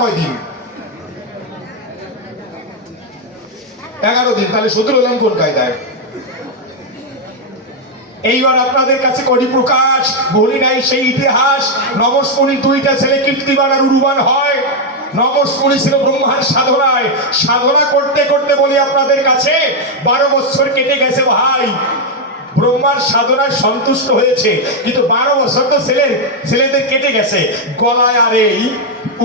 কয়দিন? 11 দিন। তাহলে 17 হলাম কোন কায়দায়? এইবার আপনাদের কাছে করি প্রকাশ, বলি নাই সেই ইতিহাস। নমস্মণির 2টা ছেলে কীর্তিবান আর উরুবান হয়। নমস্মণি ছিল ব্রহ্মার সাধনায়, সাধনা করতে করতে বলি আপনাদের কাছে 12 বছর কেটে গেছে ভাই। ব্রহ্মার সাধনায় সন্তুষ্ট হয়েছে, কিন্তু 12 বছর তো ছেলেদের কেটে গেছে, গলায় আর এই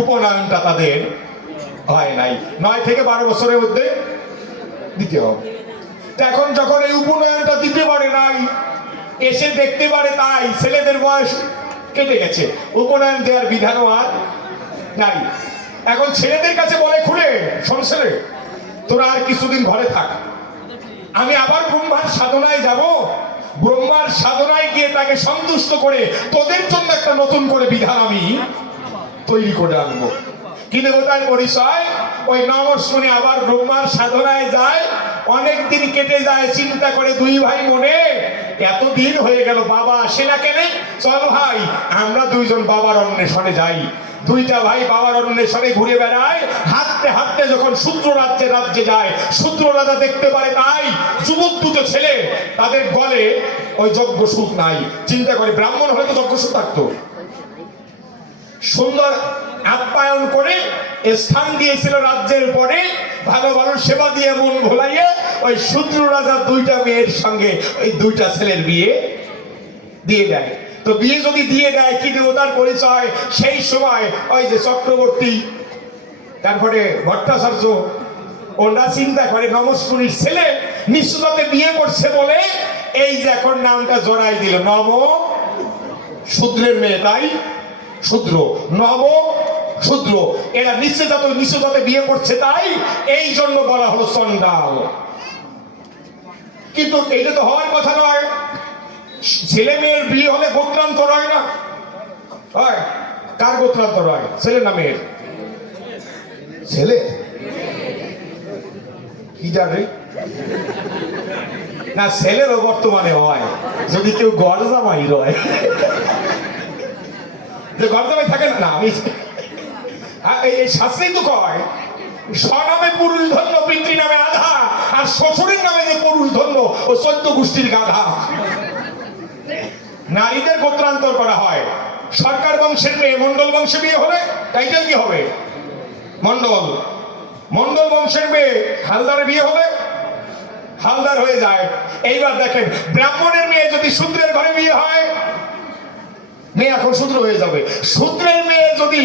উপনয়নটা তাদের হয় নাই। 9 থেকে 12 বছরের মধ্যে দিতে হবে। এখন যখন এই উপনয়নটা দিতে পারে নাই, এসে দেখতে পারে তাই ছেলেদের বয়স কেটে গেছে, উপনয়ন দেওয়ার বিধানও আর নাই। এখন ছেলেদের কাছে বলে খুলে, শোন ছেলে, তোরা আর কিছুদিন ঘরে থাক, আমি আবার ব্রহ্মার সাধনায় যাব, ব্রহ্মার সাধনায় গিয়ে তাকে সন্তুষ্ট করে তোদের জন্য একটা নতুন করে বিধান আমি তৈরি করে আনবো। কি দেবতার পরিচয়? ওই নমস্মণি আবার ব্রহ্মার সাধনায় যায়। অনেক দিন কেটে যায়, চিন্তা করে 2 ভাই মনে, এতদিন হয়ে গেল বাবা আসে না কেন, চল ভাই আমরা 2 জন বাবার অন্বেষণে যাই। 2টা ভাই বাবার অন্বেষণে ঘুরে বেড়ায়। হাঁটতে হাঁটতে যখন শূদ্র রাজ্যে যায়, শূদ্র রাজা দেখতে পারে তাই যুবক 2টো ছেলে, তাদের গলে ওই যজ্ঞসূত নাই। চিন্তা করে ব্রাহ্মণ হলে তো যজ্ঞসূত থাকতো। সুন্দর আপ্যায়ন করে স্থান দিয়েছিল রাজ্যের পরে, ভালো ভালো সেবা দিয়ে মন ভোলাইয়ে ওই শূদ্র রাজা 2টা মেয়ের সঙ্গে ওই 2টা ছেলের বিয়ে দিয়ে দেয়। তো বিয়ে যদি দিয়ে দেয়, কি দেবতার পরিচয়? সেই সময় ওই যে চক্রবর্তী, তারপরে ভট্টাচার্য, ওরা চিন্তা করে নমস্মণির ছেলে নিশ্চয়তে বিয়ে করছে বলে এই যে এখন নামটা জড়াই দিল, নব শূদ্রের মেয়ে, তাই শূদ্র, নব শূদ্র, এরা নিশ্চয়তে বিয়ে করছে, তাই এই জন্য বলা হলো চণ্ডাল। কিন্তু এটা তো হওয়ার কথা নয়। ছেলে মেয়ের বিয়ে হলে গোত্রান্তর হয় না? হয়। কার গোত্রান্তর হয়? ছেলে না মেয়ের? ছেলে। কি জানে না, ছেলেরও বর্তমানে হয়, যদি কেউ গরজামাই রয়। যে গরজামাই থাকে না, আমি এই শাস্ত্রেই তো কয়, স্বনামে পুরুষ ধন্য, পিতৃ নামে আধা, আর শ্বশুরের নামে যে পুরুষ ধন্য ও 14 গোষ্ঠীর গাধা। নারীদের গোত্রান্তর করা হয়। সরকার বংশের মেয়ে মন্ডল বংশে বিয়ে হলে টাইটেল কি হবে? মন্ডল। মন্ডল বংশের মেয়ে হালদারে বিয়ে হলে হালদার হয়ে যায়। এইবার দেখেন, ব্রাহ্মণের মেয়ে যদি শূদ্রের ঘরে বিয়ে হয়, মেয়ে এখন শূদ্র হয়ে যাবে। শূদ্রের মেয়ে যদি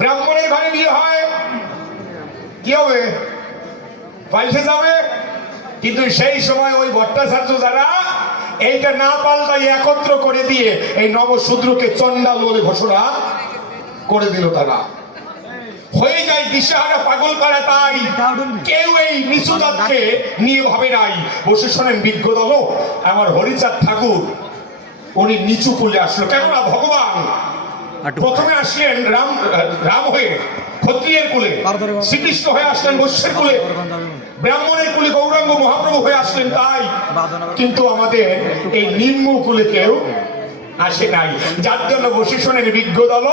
ব্রাহ্মণের ঘরে বিয়ে হয়, কি হবে? পাল্টে যাবে। কিন্তু সেই সময় ওই ভট্টাচার্য যারা এইটা না পাল্টাই একত্র করে দিয়ে এই নবশূদ্রকে চণ্ডাল বলে ঘোষণা করে দিল। তারা হয়ে যায় দিশাহারা, পাগল পাড়া। তাই কেউ এই নিচু জাতকে নিয়ে ভাবে নাই। বসে শোনেন বিজ্ঞ দল, আমার হরিচাঁদ ঠাকুর উনি নিচু কুলে আসলো। কেননা ভগবান প্রথমে আসলেন রাম হয়ে ক্ষত্রিয়ের কুলে, শ্রীকৃষ্ণ হয়ে আসলেন বৈশ্যের কুলে, ব্রাহ্মণের কুলে গৌরাঙ্গ মহাপ্রভু হয়ে আসলেন। তাই কিন্তু আমাদের এই নিম্ন কুলে কেউ আসে নাই। যার জন্য বশিষ্ঠের বিজ্ঞ দল,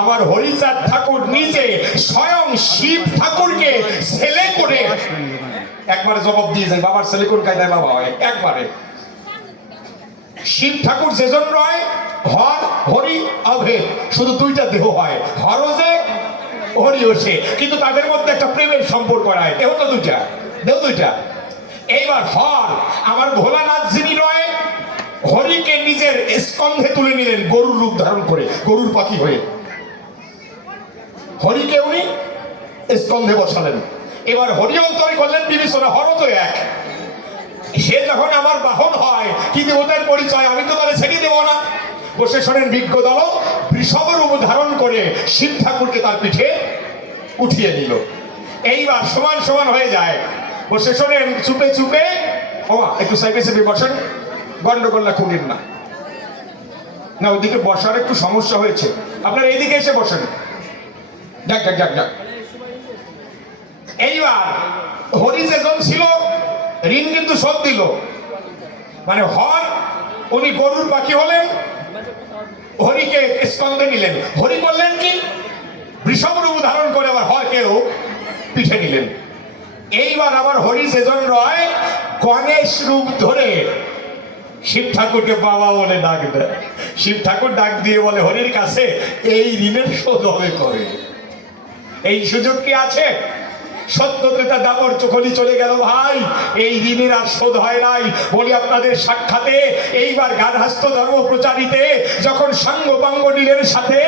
আমার হরিচাঁদ ঠাকুর নিজে স্বয়ং শিব ঠাকুরকে ছেলে করে একবারে জবাব দিয়ে যায়। বাবার ছেলে কোন কায়দায় বাবা হয়? একবারে। শিব ঠাকুর যেজন রয়, হর হরি অভেদ, শুধু 2টা দেহ হয়, হরজে হরিওসে, কিন্তু তাদের মধ্যে একটা প্রেমের সম্পর্ক হয়। দেহ তো 2টা, দেহ 2টা। এইবার হর আমার ভোলানাথ যিনি রয়, হরিকে নিজের স্কন্ধে তুলে নিলেন গরুর রূপ ধারণ করে, গরুর পাখি হয়ে হরিকে উনি স্কন্ধে বসালেন। এবার হরি অন্তরে করলেন বিবেচনা, হর তো এক, সে যখন আমার বাহন হয়, কিন্তু ওদের পরিচয় আমি তো তাহলে ছেড়ে দেবো না। বসে শোনেন বিজ্ঞ দল, বৃষভ রূপ ধারণ করে শিব ঠাকুরকে তার পিঠে উঠিয়ে নিল। এইবার সমান সমান হয়ে যায়। বসে শোনেন চুপে চুপে, ও একটু সাইডে সাইডে বসেন, গন্ডগোল না খুঁড়েন না, না ওইদিকে বসার একটু সমস্যা হয়েছে, আপনার এইদিকে এসে বসেন। যাক যাক যাক যাক। এইবার হরি যেজন ছিল ঋণ কিন্তু শোধ দিল। মানে হর উনি গরুর পাখি হলেন, হরিকে স্কন্ধে নিলেন। হরি বললেন কি, বৃষভ রূপ ধারণ করে আবার হরকেও পিঠে নিলেন। এইবার আবার হরি সেজন রয় গণেশ রূপ ধরে শিব ঠাকুরকে বাবা বলে ডাক দেয়। শিব ঠাকুর ডাক দিয়ে বলে হরির কাছে এই ঋণের শোধ হবে করে। এই সুযোগ কি আছে? সত্য ত্রেতা দাপর চোখলি চলে গেল ভাই, এই ঋণের আর শোধ হয় নাই। বলি আপনাদের সাক্ষাতে এইবার গার্হস্থ্য ধর্ম প্রচারিতে যখন সাঙ্গ পাঙ্গ নীলের সাথে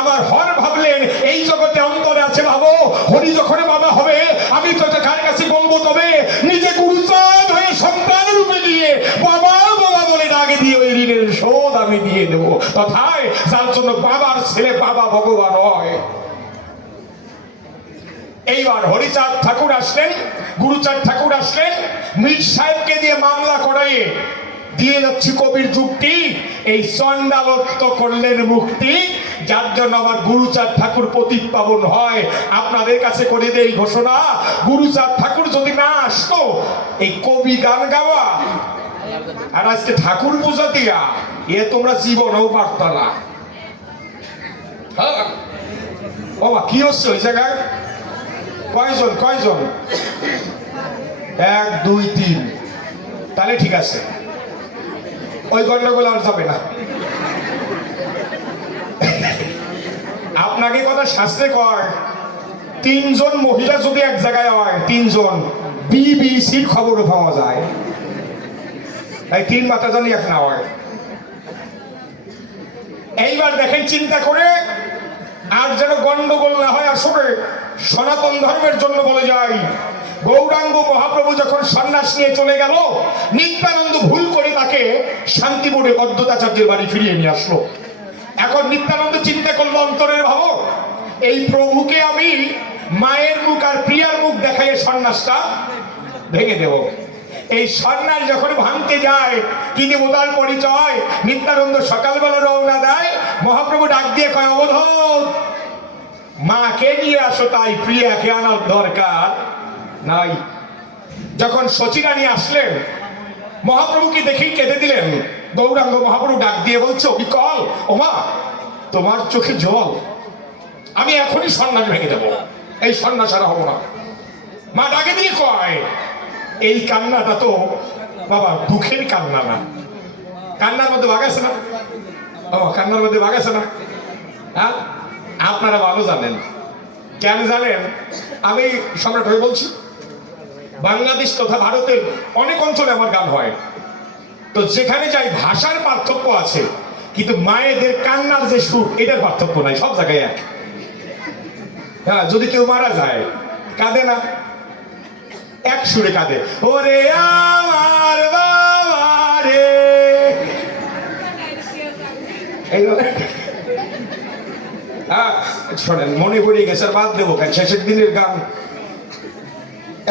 আমার হর ভাবলেন এই জগতে অন্তরে আছে ভাবো, হরি যখন বাবা হবে আমি তো কার কাছে বলবো? তবে নিজে গুরুচাঁদ হয়ে সন্তান রূপে নিয়ে বাবা বাবা বলে ডাকে দিয়ে ওই ঋণের শোধ আমি দিয়ে দেবো। তথায় যার জন্য বাবার ছেলে বাবা ভগবান হয়। এইবার হরিচাঁদ ঠাকুর আসলেন, গুরুচাঁদ ঠাকুর আসলেন, মীর সাহেবকে দিয়ে মামলা করাইয়ে দিয়ে যাচ্ছি কবির যুক্তি, এই চন্ডালত্ব করলেন মুক্তি, যার জন্য আমার গুরুচাঁদ ঠাকুর পতিত পাবন হয়। আপনাদের কাছে করে দেই ঘোষণা, গুরুচাঁদ ঠাকুর যদি না আসতো এই কবি গান গাওয়া আর আজকে ঠাকুর পূজা দিয়া এ তোমরা জীবনেও পারত না। হ্যাঁ বাবা কি হচ্ছে ওই জায়গায়? কয়জন কয়জন? 1 2 3, তাহলে ঠিক আছে, ওই গন্ডগোল আর যাবে না। আপনাকে কথা শাস্ত্রে কয় 3 জন মহিলা যদি এক জায়গায় হয় 3 জন বিবিসির খবরও পাওয়া যায়, তাই 3 মাথা জানি এক না হয়। এইবার দেখেন চিন্তা করে আর যেন গন্ডগোল না হয়। আসলে সনাতন ধর্মের জন্য বলে যাই, গৌরাঙ্গ মহাপ্রভু যখন সন্ন্যাস নিয়ে চলে গেল, নিত্যানন্দ ভুল করে তাকে শান্তিপুরে অদ্বৈতাচার্যের বাড়ি ফিরিয়ে নিয়ে আসলো। এখন নিত্যানন্দ চিন্তা করলো অন্তরের ভাব, এই প্রভুকে আমি মায়ের মুখ আর প্রিয়ার মুখ দেখাইয়ে সন্ন্যাসটা ভেঙে দেব। এই সন্ন্যাস যখন ভাঙতে যায় কি দেবতার পরিচয়? নিত্যানন্দ সকালবেলা রওনা দেয়, মহাপ্রভু ডাক দিয়ে কয় অবধূত মাকে নিয়ে আসো, তাই প্রিয়াকে আনার দরকার নাই। যখন সচিরানী আসলেন মহাপ্রভুকে দেখেই কেঁদে দিলেন। গৌরাঙ্গ মহাপ্রভু ডাক দিয়ে বলছে বিকল ওমা তোমার চোখে জল, আমি এখনই সন্ন্যাস ভেঙে দেবো, এই সন্ন্যাস আর হবো না। মা ডাকে দিয়ে কয় এই কান্নাটা তো বাবা দুঃখের কান্না না, কান্নার মধ্যে ভাগ আছে না? ও কান্নার মধ্যে ভাগ আছে না? হ্যাঁ আপনারা ভালো জানেন। কেন জানেন? আমি সম্রাট হয়ে বলছি, বাংলাদেশ তথা ভারতের অনেক অঞ্চলে আমার গান হয়, তো যেখানে যাই ভাষার পার্থক্য আছে, কিন্তু মায়েদের কান্নার যে সুর এটার পার্থক্য নাই, সব জায়গায় এক। হ্যাঁ যদি কেউ মারা যায় কাঁদে না, এক সুরে কাঁদে, ওরে আমার বাবা রে। হ্যাঁ শোনেন মনে পড়ে গেছে, আর বাদ দেবো কেন, শেষের দিনের গান।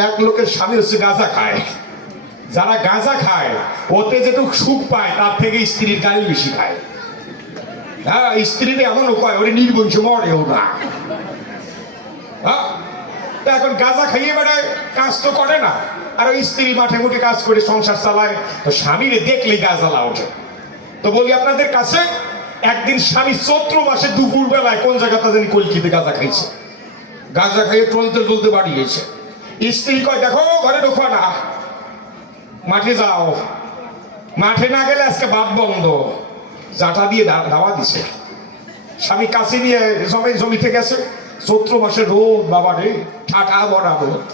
এক লোকের স্বামী হচ্ছে গাঁজা খায়, যারা গাঁজা খায় ওতে যেটুকু সুখ পায় তার থেকে স্ত্রীর গালি বেশি খায়। হ্যাঁ স্ত্রীর এমন উপায় ওরে নির্বংশ মরেও না। হ্যাঁ এখন গাঁজা খাইয়ে বেড়ায়, কাজ তো করে না, আর ওই স্ত্রী মাঠে মুঠে কাজ করে সংসার চালায়, তো স্বামীরে দেখলেই গাঁজালা ওঠে। তো বলি আপনাদের কাছে, একদিন স্বামী চৈত্র মাসে দুপুর বেলায় কোন জায়গাটা জানি কলকিতে গাঁজা খাইছে, গাঁজা খাইয়ে টলতে টলতে বাড়ি গেছে। স্ত্রী কয় দেখো ঘরে ঢোকা না, মাঠে যাও। মাঠে না গেলে আজকে বাদ বন্ধ, জাটা দিয়ে দাওয়া দিছে। স্বামী কাছে নিয়ে জমিতে গেছে, চৈত্র মাসে রোদ বাবা রে, ঠাটা বড়া রোদ,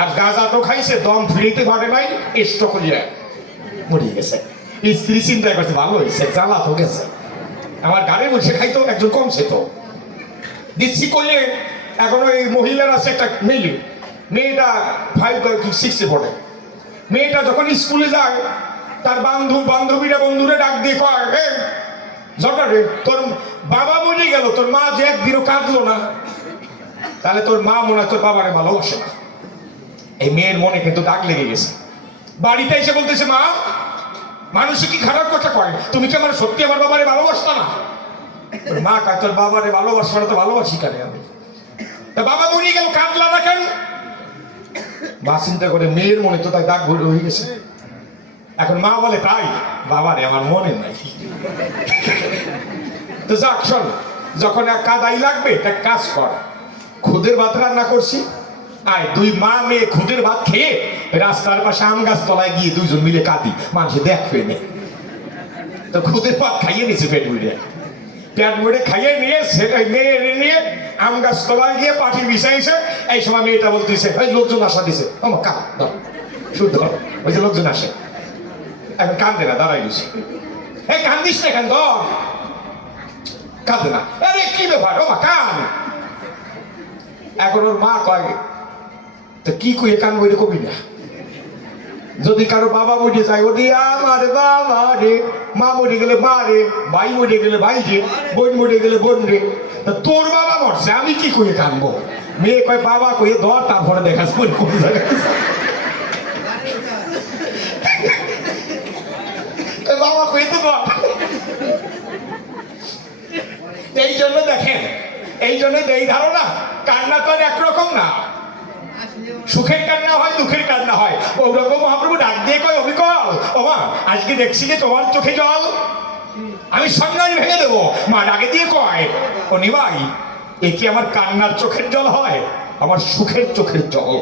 আর গাঁজা তো খাইছে, দম ফিরিতে পারে নাই, স্ট্রোক হয়ে মরিয়ে গেছে। স্ত্রী চিন্তা করছে ভালো হয়েছে, জ্বালা তো গেছে, আমার গাড়ি বসে খাইতো একজন কমছে তো দিচ্ছি করলে। এখন ওই মহিলার আছে একটা মেয়েটা 5 কি 6 পড়ে। মেয়েটা যখন স্কুলে যায় তার বান্ধবীরা বন্ধুরে ডাক দিয়ে কয় জটা রে তোর বাবা মরে গেল, তোর মা যে একদিনও কাঁদলো না, তাহলে তোর মা মনে হয় তোর বাবারে ভালোবাসে না। এই মেয়ের মনে কিন্তু দাগ লেগে গেছে। বাড়িতে এসে বলতেছে মা মানুষে কি খারাপ কথা কয়, তুমি কি আমার সত্যি আমার বাবারে ভালোবাসতা না? তোর মা কয় তোর বাবারে ভালোবাসবো না তো ভালোবাসি কেন আমি? তা বাবা মরে গেল কাঁদলা না কেন? মা চিন্তা করে মেয়ের মনে তো তাই দাগ হয়ে গেছে। এখন মা বলে তাই বাবারে আমার মনে নাই। তো যাক শোন, যখন এক কাদাই লাগবে তা কাজ কর, খুদের ভাত রান্না করছি, আয় দুই মা মেয়ে খুদের ভাত খেয়ে রাস্তার পাশে আম গাছ তলায় গিয়ে দুইজন মিলে কাঁদি, মানুষে দেখবে না। তো খুদের ভাত খাইয়ে নিছে পেট মুড়ে খাইয়ে নিয়ে মেয়ে নিয়ে আম গাছ তলায় গিয়ে পাটি বিছাইছে। এই সময় মেয়েটা বলতেছে ওই লোকজন আসা দিছে, আমার কান দাও শুদ্ধ, ওই যে লোকজন আসে, এখন কান্দে না, দাঁড়াই দিছে। এই কান্দিস না, কেন কাঁদে না, আরে কি ব্যাপার, ও মা কান। এখন ওর মা কয় তো কি কই কান বইলে কবি না, যদি কারো বাবা মরে যায় ওরে আমার বাবা রে, মা মরে গেলে মা রে, ভাই মরে গেলে ভাই রে, বোন মরে গেলে বোন রে, তোর বাবা মরছে আমি কি কই কানবো। মেয়ে কয় বাবা কয়ে ধর, তারপরে দেখাস কোন কোন জায়গায় বাবা কয়ে তো ধর। এই জন্য দেখেন, এই জন্য এই ধারণা কান্না তো একরকম না, সুখের কান্না হয় দুঃখের কান্না হয়। গৌরাঙ্গ মহাপ্রভু ডাক দিয়ে কয় অবিকল, ও মা আজকে দেখছি যে তোমার চোখে জল, আমি সন্ন্যাস ভেঙে দেবো। মা ডাকে দিয়ে কয় ও নিমাই, এ কি আমার কান্নার চোখের জল হয়, আমার সুখের চোখের জল,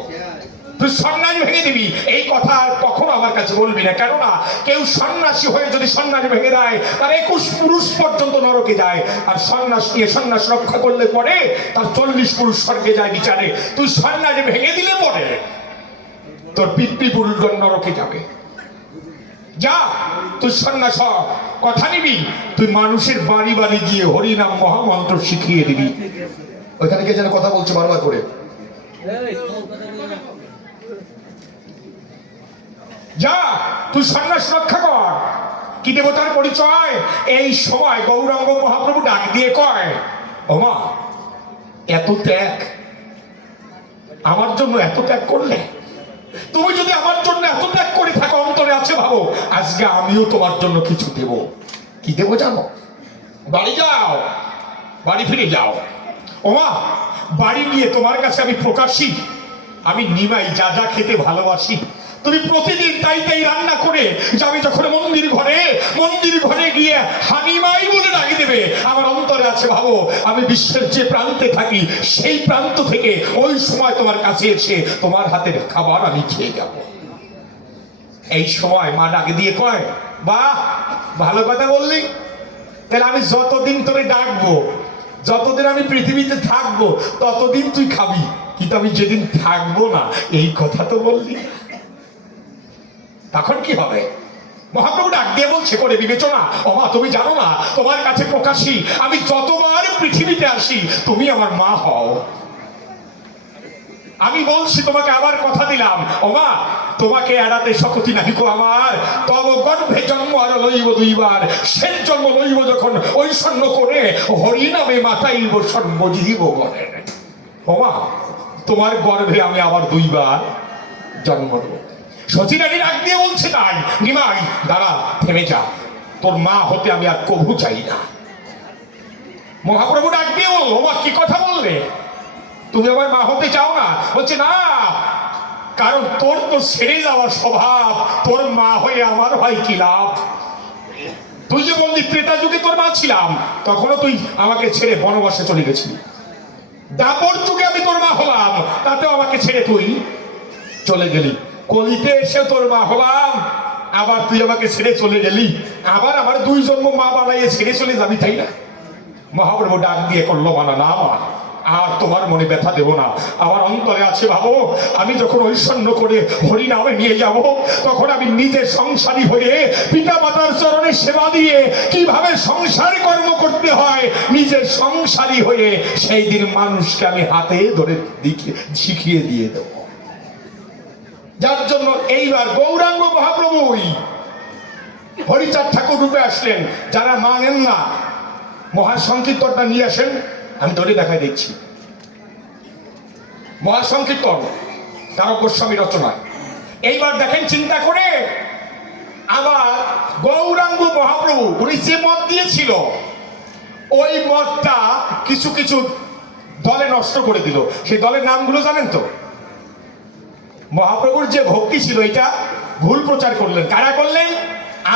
তুই সন্ন্যাস ভেঙে দিবি। এই কথা আর কখনো আমার কাছে বলবি না, কেননা কেউ সন্ন্যাসী হয়ে যদি সন্ন্যাস ভেঙে দেয় তার 21 পুরুষ পর্যন্ত নরকে যায়, আর সন্ন্যাস নিয়ে সন্ন্যাস রক্ষা করলে পরে তার 40 পুরুষ স্বর্গে যায় বিচারে। তুই সন্ন্যাস ভেঙে দিলে পরে তোর পিতৃপুরুষগণ নরকে যাবে। যা তুই সন্ন্যাস কথা নিবি, তুই মানুষের বাড়ি বাড়ি গিয়ে হরিনাম মহামন্ত্র শিখিয়ে দিবি। ওইখানে কে যেন কথা বলছে বারবার করে, যা তুই সন্ন্যাস রক্ষা কর। কি দেবতার পরিচয়? এই সময় গৌরাঙ্গ মহাপ্রভু ডাক দিয়ে কয় ও মা, এত ত্যাগ আমার জন্য, এত ত্যাগ করলে, তুমি যদি আমার জন্য এত ত্যাগ করে থাকো, অন্তরে আছে ভাবো আজকে আমিও তোমার জন্য কিছু দেব। কি দেবো জানো? বাড়ি যাও, বাড়ি ফিরে যাও। ও মা, বাড়ি গিয়ে তোমার কাছে আমি প্রকাশী, আমি নিমাই যা যা খেতে ভালোবাসি, তুমি প্রতিদিন তাই তাই রান্না করে যাবে। যখন মন্দির ঘরে গিয়ে হানিমাই বলে ডাকি দেবে, আমার অন্তরে আছে ভাবো আমি বিশ্বের যে প্রান্তে থাকি সেই প্রান্ত থেকে ওই সময় তোমার কাছে এসে তোমার হাতের খাবার আমি খেয়ে যাব। এই সময় মা ডাকে দিয়ে কয় বাহ, ভালো কথা বললি, তাহলে আমি যতদিন তোরে ডাকবো, যতদিন আমি পৃথিবীতে থাকবো ততদিন তুই খাবি, কিন্তু আমি যেদিন থাকবো না এই কথা তো বললি। তখন কি হবে? মহাপ্রভু ডাক দিয়ে বলছে করে বিবেচনা, ও মা তুমি জানো না তোমার কাছে প্রকাশী আমি যতবার পৃথিবীতে আসি তুমি আমার মা হও। আমি বলছি তোমাকে আবার কথা দিলাম, ও মা তোমাকে এড়াতে শক্তি নাহি কো আমার, তব গর্ভে জন্ম আর লইব দুইবার, শেষ জন্ম লইব যখন ঐশ্বর্য করে হরি নামে মাতাইব সর্বজীব গণে। ও মা তোমার গর্ভে আমি আবার দুইবার জন্ম দেব। সচিরানী ডাক দিয়ে বলছে তাই, নিমাই দাঁড়া, থেমে যা, তোর মা হতে আমি আর কভু চাই না। মহাপ্রভু ডাক দিয়ে বলল, মা কি কথা বললে, তুমি আমার মা হতে চাও না? বলছে না, কারণ তোর তো ছেড়ে যাওয়ার স্বভাব, তোর মা হয়ে আমার হয় কি লাভ? তুই যে বললি ত্রেতা যুগে তোর মা ছিলাম, তখনও তুই আমাকে ছেড়ে বনবাসে চলে গেছিলি। দাপর যুগে আমি তোর মা হলাম, তাতেও আমাকে ছেড়ে তুই চলে গেলি। কলিতে এসে তোর মা হলাম, আবার তুই আমাকে ছেড়ে চলে গেলি, আবার আমার 2 জন্ম মা বানাইয়ে ছেড়ে চলে যাবি, তাই না? মহাপ্রভু ডাক দিয়ে করলো মানা না, আর তোমার মনে ব্যথা দেব না। আমার অন্তরে আছে ভাবো আমি যখন ঐশ্বর্য করে হরিনামে নিয়ে যাব, তখন আমি নিজে সংসারী হয়ে পিতা মাতার চরণে সেবা দিয়ে কিভাবে সংসার কর্ম করতে হয় নিজে সংসারী হয়ে সেই দিন মানুষকে আমি হাতে ধরে শিখিয়ে দিয়ে দেব। যার জন্য এইবার গৌরাঙ্গ মহাপ্রভুই হরিচাঁদ ঠাকুর রূপে আসলেন। যারা মানেন না মহাসংকীর্তনটা নিয়ে আসেন, আমি ধরে দেখাই দিচ্ছি। মহাসংকীর্তন তারক গোস্বামী রচনায়। এইবার দেখেন চিন্তা করে, আবার গৌরাঙ্গ মহাপ্রভু উনি যে মত দিয়েছিল ওই মতটা কিছু কিছু দলে নষ্ট করে দিল। সেই দলের নামগুলো জানেন তো? মহাপ্রভুর যে ভক্তি ছিল এটা ভুল প্রচার করলেন। কারা করলেন?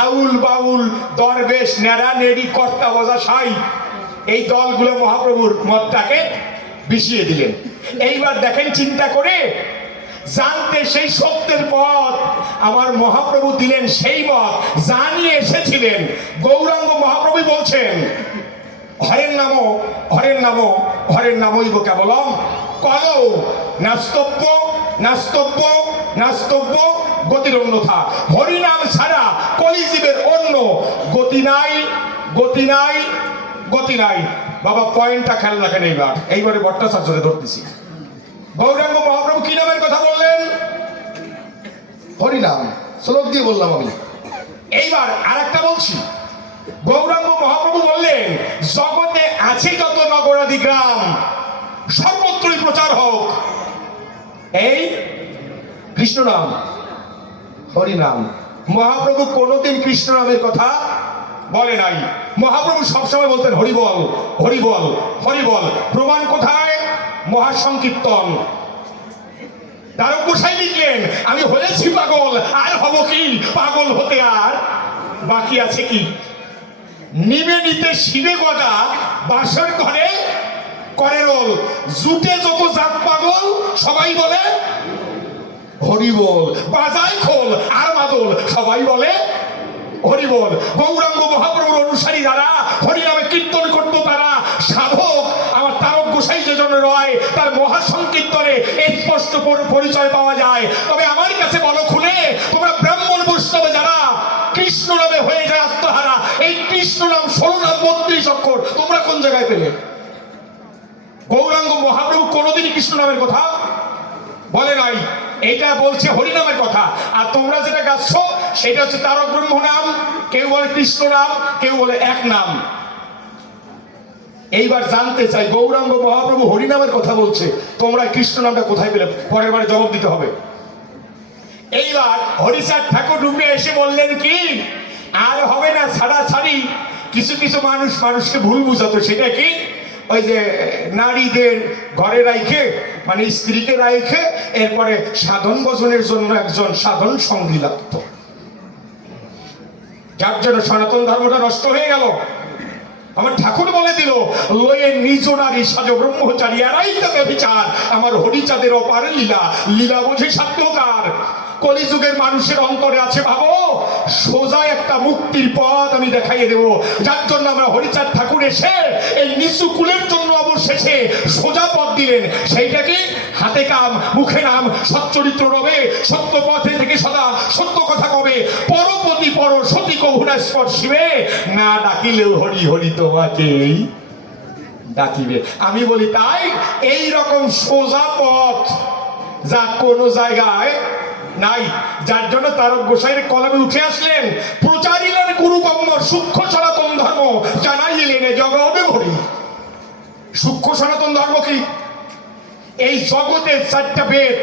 আউল বাউল, দরবেশ, নেড়া নেড়ি, কর্তা বজা সাই, এই দলগুলো মহাপ্রভুর মতটাকে বিষিয়ে দিলেন। এইবার দেখেন চিন্তা করে, জানতে সেই সত্যের পথ আমার মহাপ্রভু দিলেন সেই মত জানিয়ে এসেছিলেন। গৌরাঙ্গ মহাপ্রভু বলছেন, হরের নামো হরের নামো হরের নামইব কেবলম কলৌ নাস্তব্য নাস্তব্য নাস্তব্য গতির অন্যথা। হরিনাম ছাড়া কলিজীবের অন্য গতি নাই, গতি নাই, গতি নাই। বাবা পয়েন্টটা খেয়াল রাখেন। এইবারে ভট্টাচার্যকে ধরতেছি। গৌরাঙ্গ মহাপ্রভু কি নামের কথা বললেন? হরিনাম শ্লোক দিয়ে বললাম আমি। এইবার আরেকটা বলছি। গৌরাঙ্গ মহাপ্রভু বললেন, জগতে আছে যত নগরাদি গ্রাম সর্বত্রই প্রচার হোক এই কৃষ্ণ নাম, হরিনাম। মহাপ্রভু কোনোদিন কৃষ্ণ নামের কথা বলে নাই। মহাপ্রভু সবসময় বলতেন হরিবল হরিবল হরিবল। প্রমাণ কোথায়? মহাসংকীর্তন। তারক গোসাই লিখলেন, আমি হয়েছি পাগল, আর হব কি? পাগল হতে আর বাকি আছে কি? নিবে নিতে শিবে গদা বাসর ঘরে করে রোল। জুটে যত জাত পাগল সবাই বলে হরিবল। বাজায় খোল আর মাদল সবাই বলে হরিবল। গৌরাঙ্গ মহাপ্রভুর অনুসারী যারা হরিনামে কীর্তন করতো তারা সাধক। আমার তারক গোসাই যে জন্য রয়, তার মহাসংকীর্তনে স্পষ্ট পরিচয় পাওয়া যায়। তবে আমার কাছে বলো খুলে, তোমরা ব্রাহ্মণ বৈষ্ণবে যারা কৃষ্ণ নামে হয়ে যায় আত্মহারা, এই কৃষ্ণ নাম 16 নাম 32 অক্ষর তোমরা কোন জায়গায় পেলে? গৌরাঙ্গ মহাপ্রভু কোনোদিনই কৃষ্ণ নামের কথা বলে নাই। এটা বলছে হরিনামের কথা। আর তোমরা যেটা গাচ্ছ সেটা হচ্ছে তারক ব্রহ্ম নাম, কেউ বলে কৃষ্ণ নাম, কেউ বলে এক নাম। এইবার জানতে চাই, গৌরাঙ্গ মহাপ্রভু হরিনামের কথা বলছে, তোমরা কৃষ্ণ নামটা কোথায় পেলে? পরের বারে জবাব দিতে হবে। এইবার হরিচাঁদ ঠাকুর ঢুকে এসে বললেন কি, আর হবে না ছাড়াছাড়ি। কিছু কিছু মানুষ মানুষকে ভুল বুঝাতো। সেটা কি? ওই যে নারীদের ঘরে রাইখে, মানে স্ত্রীকে রাইখে এরপরে সাধন ভজনের জন্য একজন সাধন সঙ্গী লাগতো, যার জন্য সনাতন ধর্মটা নষ্ট হয়ে গেল। আমার ঠাকুর বলে দিল, লয়ে নিজ নারী সাজ ব্রহ্মচারী এরাই তবে বিচার। আমার হরিচাঁদের অপার লীলা, লীলা বোঝে সাধ্যকার। কলিযুগের মানুষের অন্তরে আছে ভাবো, সোজা একটা মুক্তির পথ আমি দেখাইয়ে দেব। যার জন্য আমরা হরিচাঁদ ঠাকুর এসে এই নিচু কুলের জন্য অবশেষে সোজা পথ দিলেন। সেইটা কি? হাতে কাম মুখে নাম, সচ্চরিত্র রবে, সত্য পথে থেকে সদা সত্য কথা কবে। পরপতি পর সতী কহুনা স্পর্শিবে, না ডাকিলেও হরি হরি তোমাকেই ডাকিবে। আমি বলি তাই এই রকম সোজা পথ যা কোনো জায়গায় নাই। যার জন্য তারক গোসাইয়ের কলমে উঠে আসলেন, প্রচারিলেন গুরুগম্য সূক্ষ্ম সনাতন ধর্ম, জানাইলেন জগতে ভরি। সূক্ষ্ম সনাতন ধর্ম কি? এই জগতের 4টা বেদ,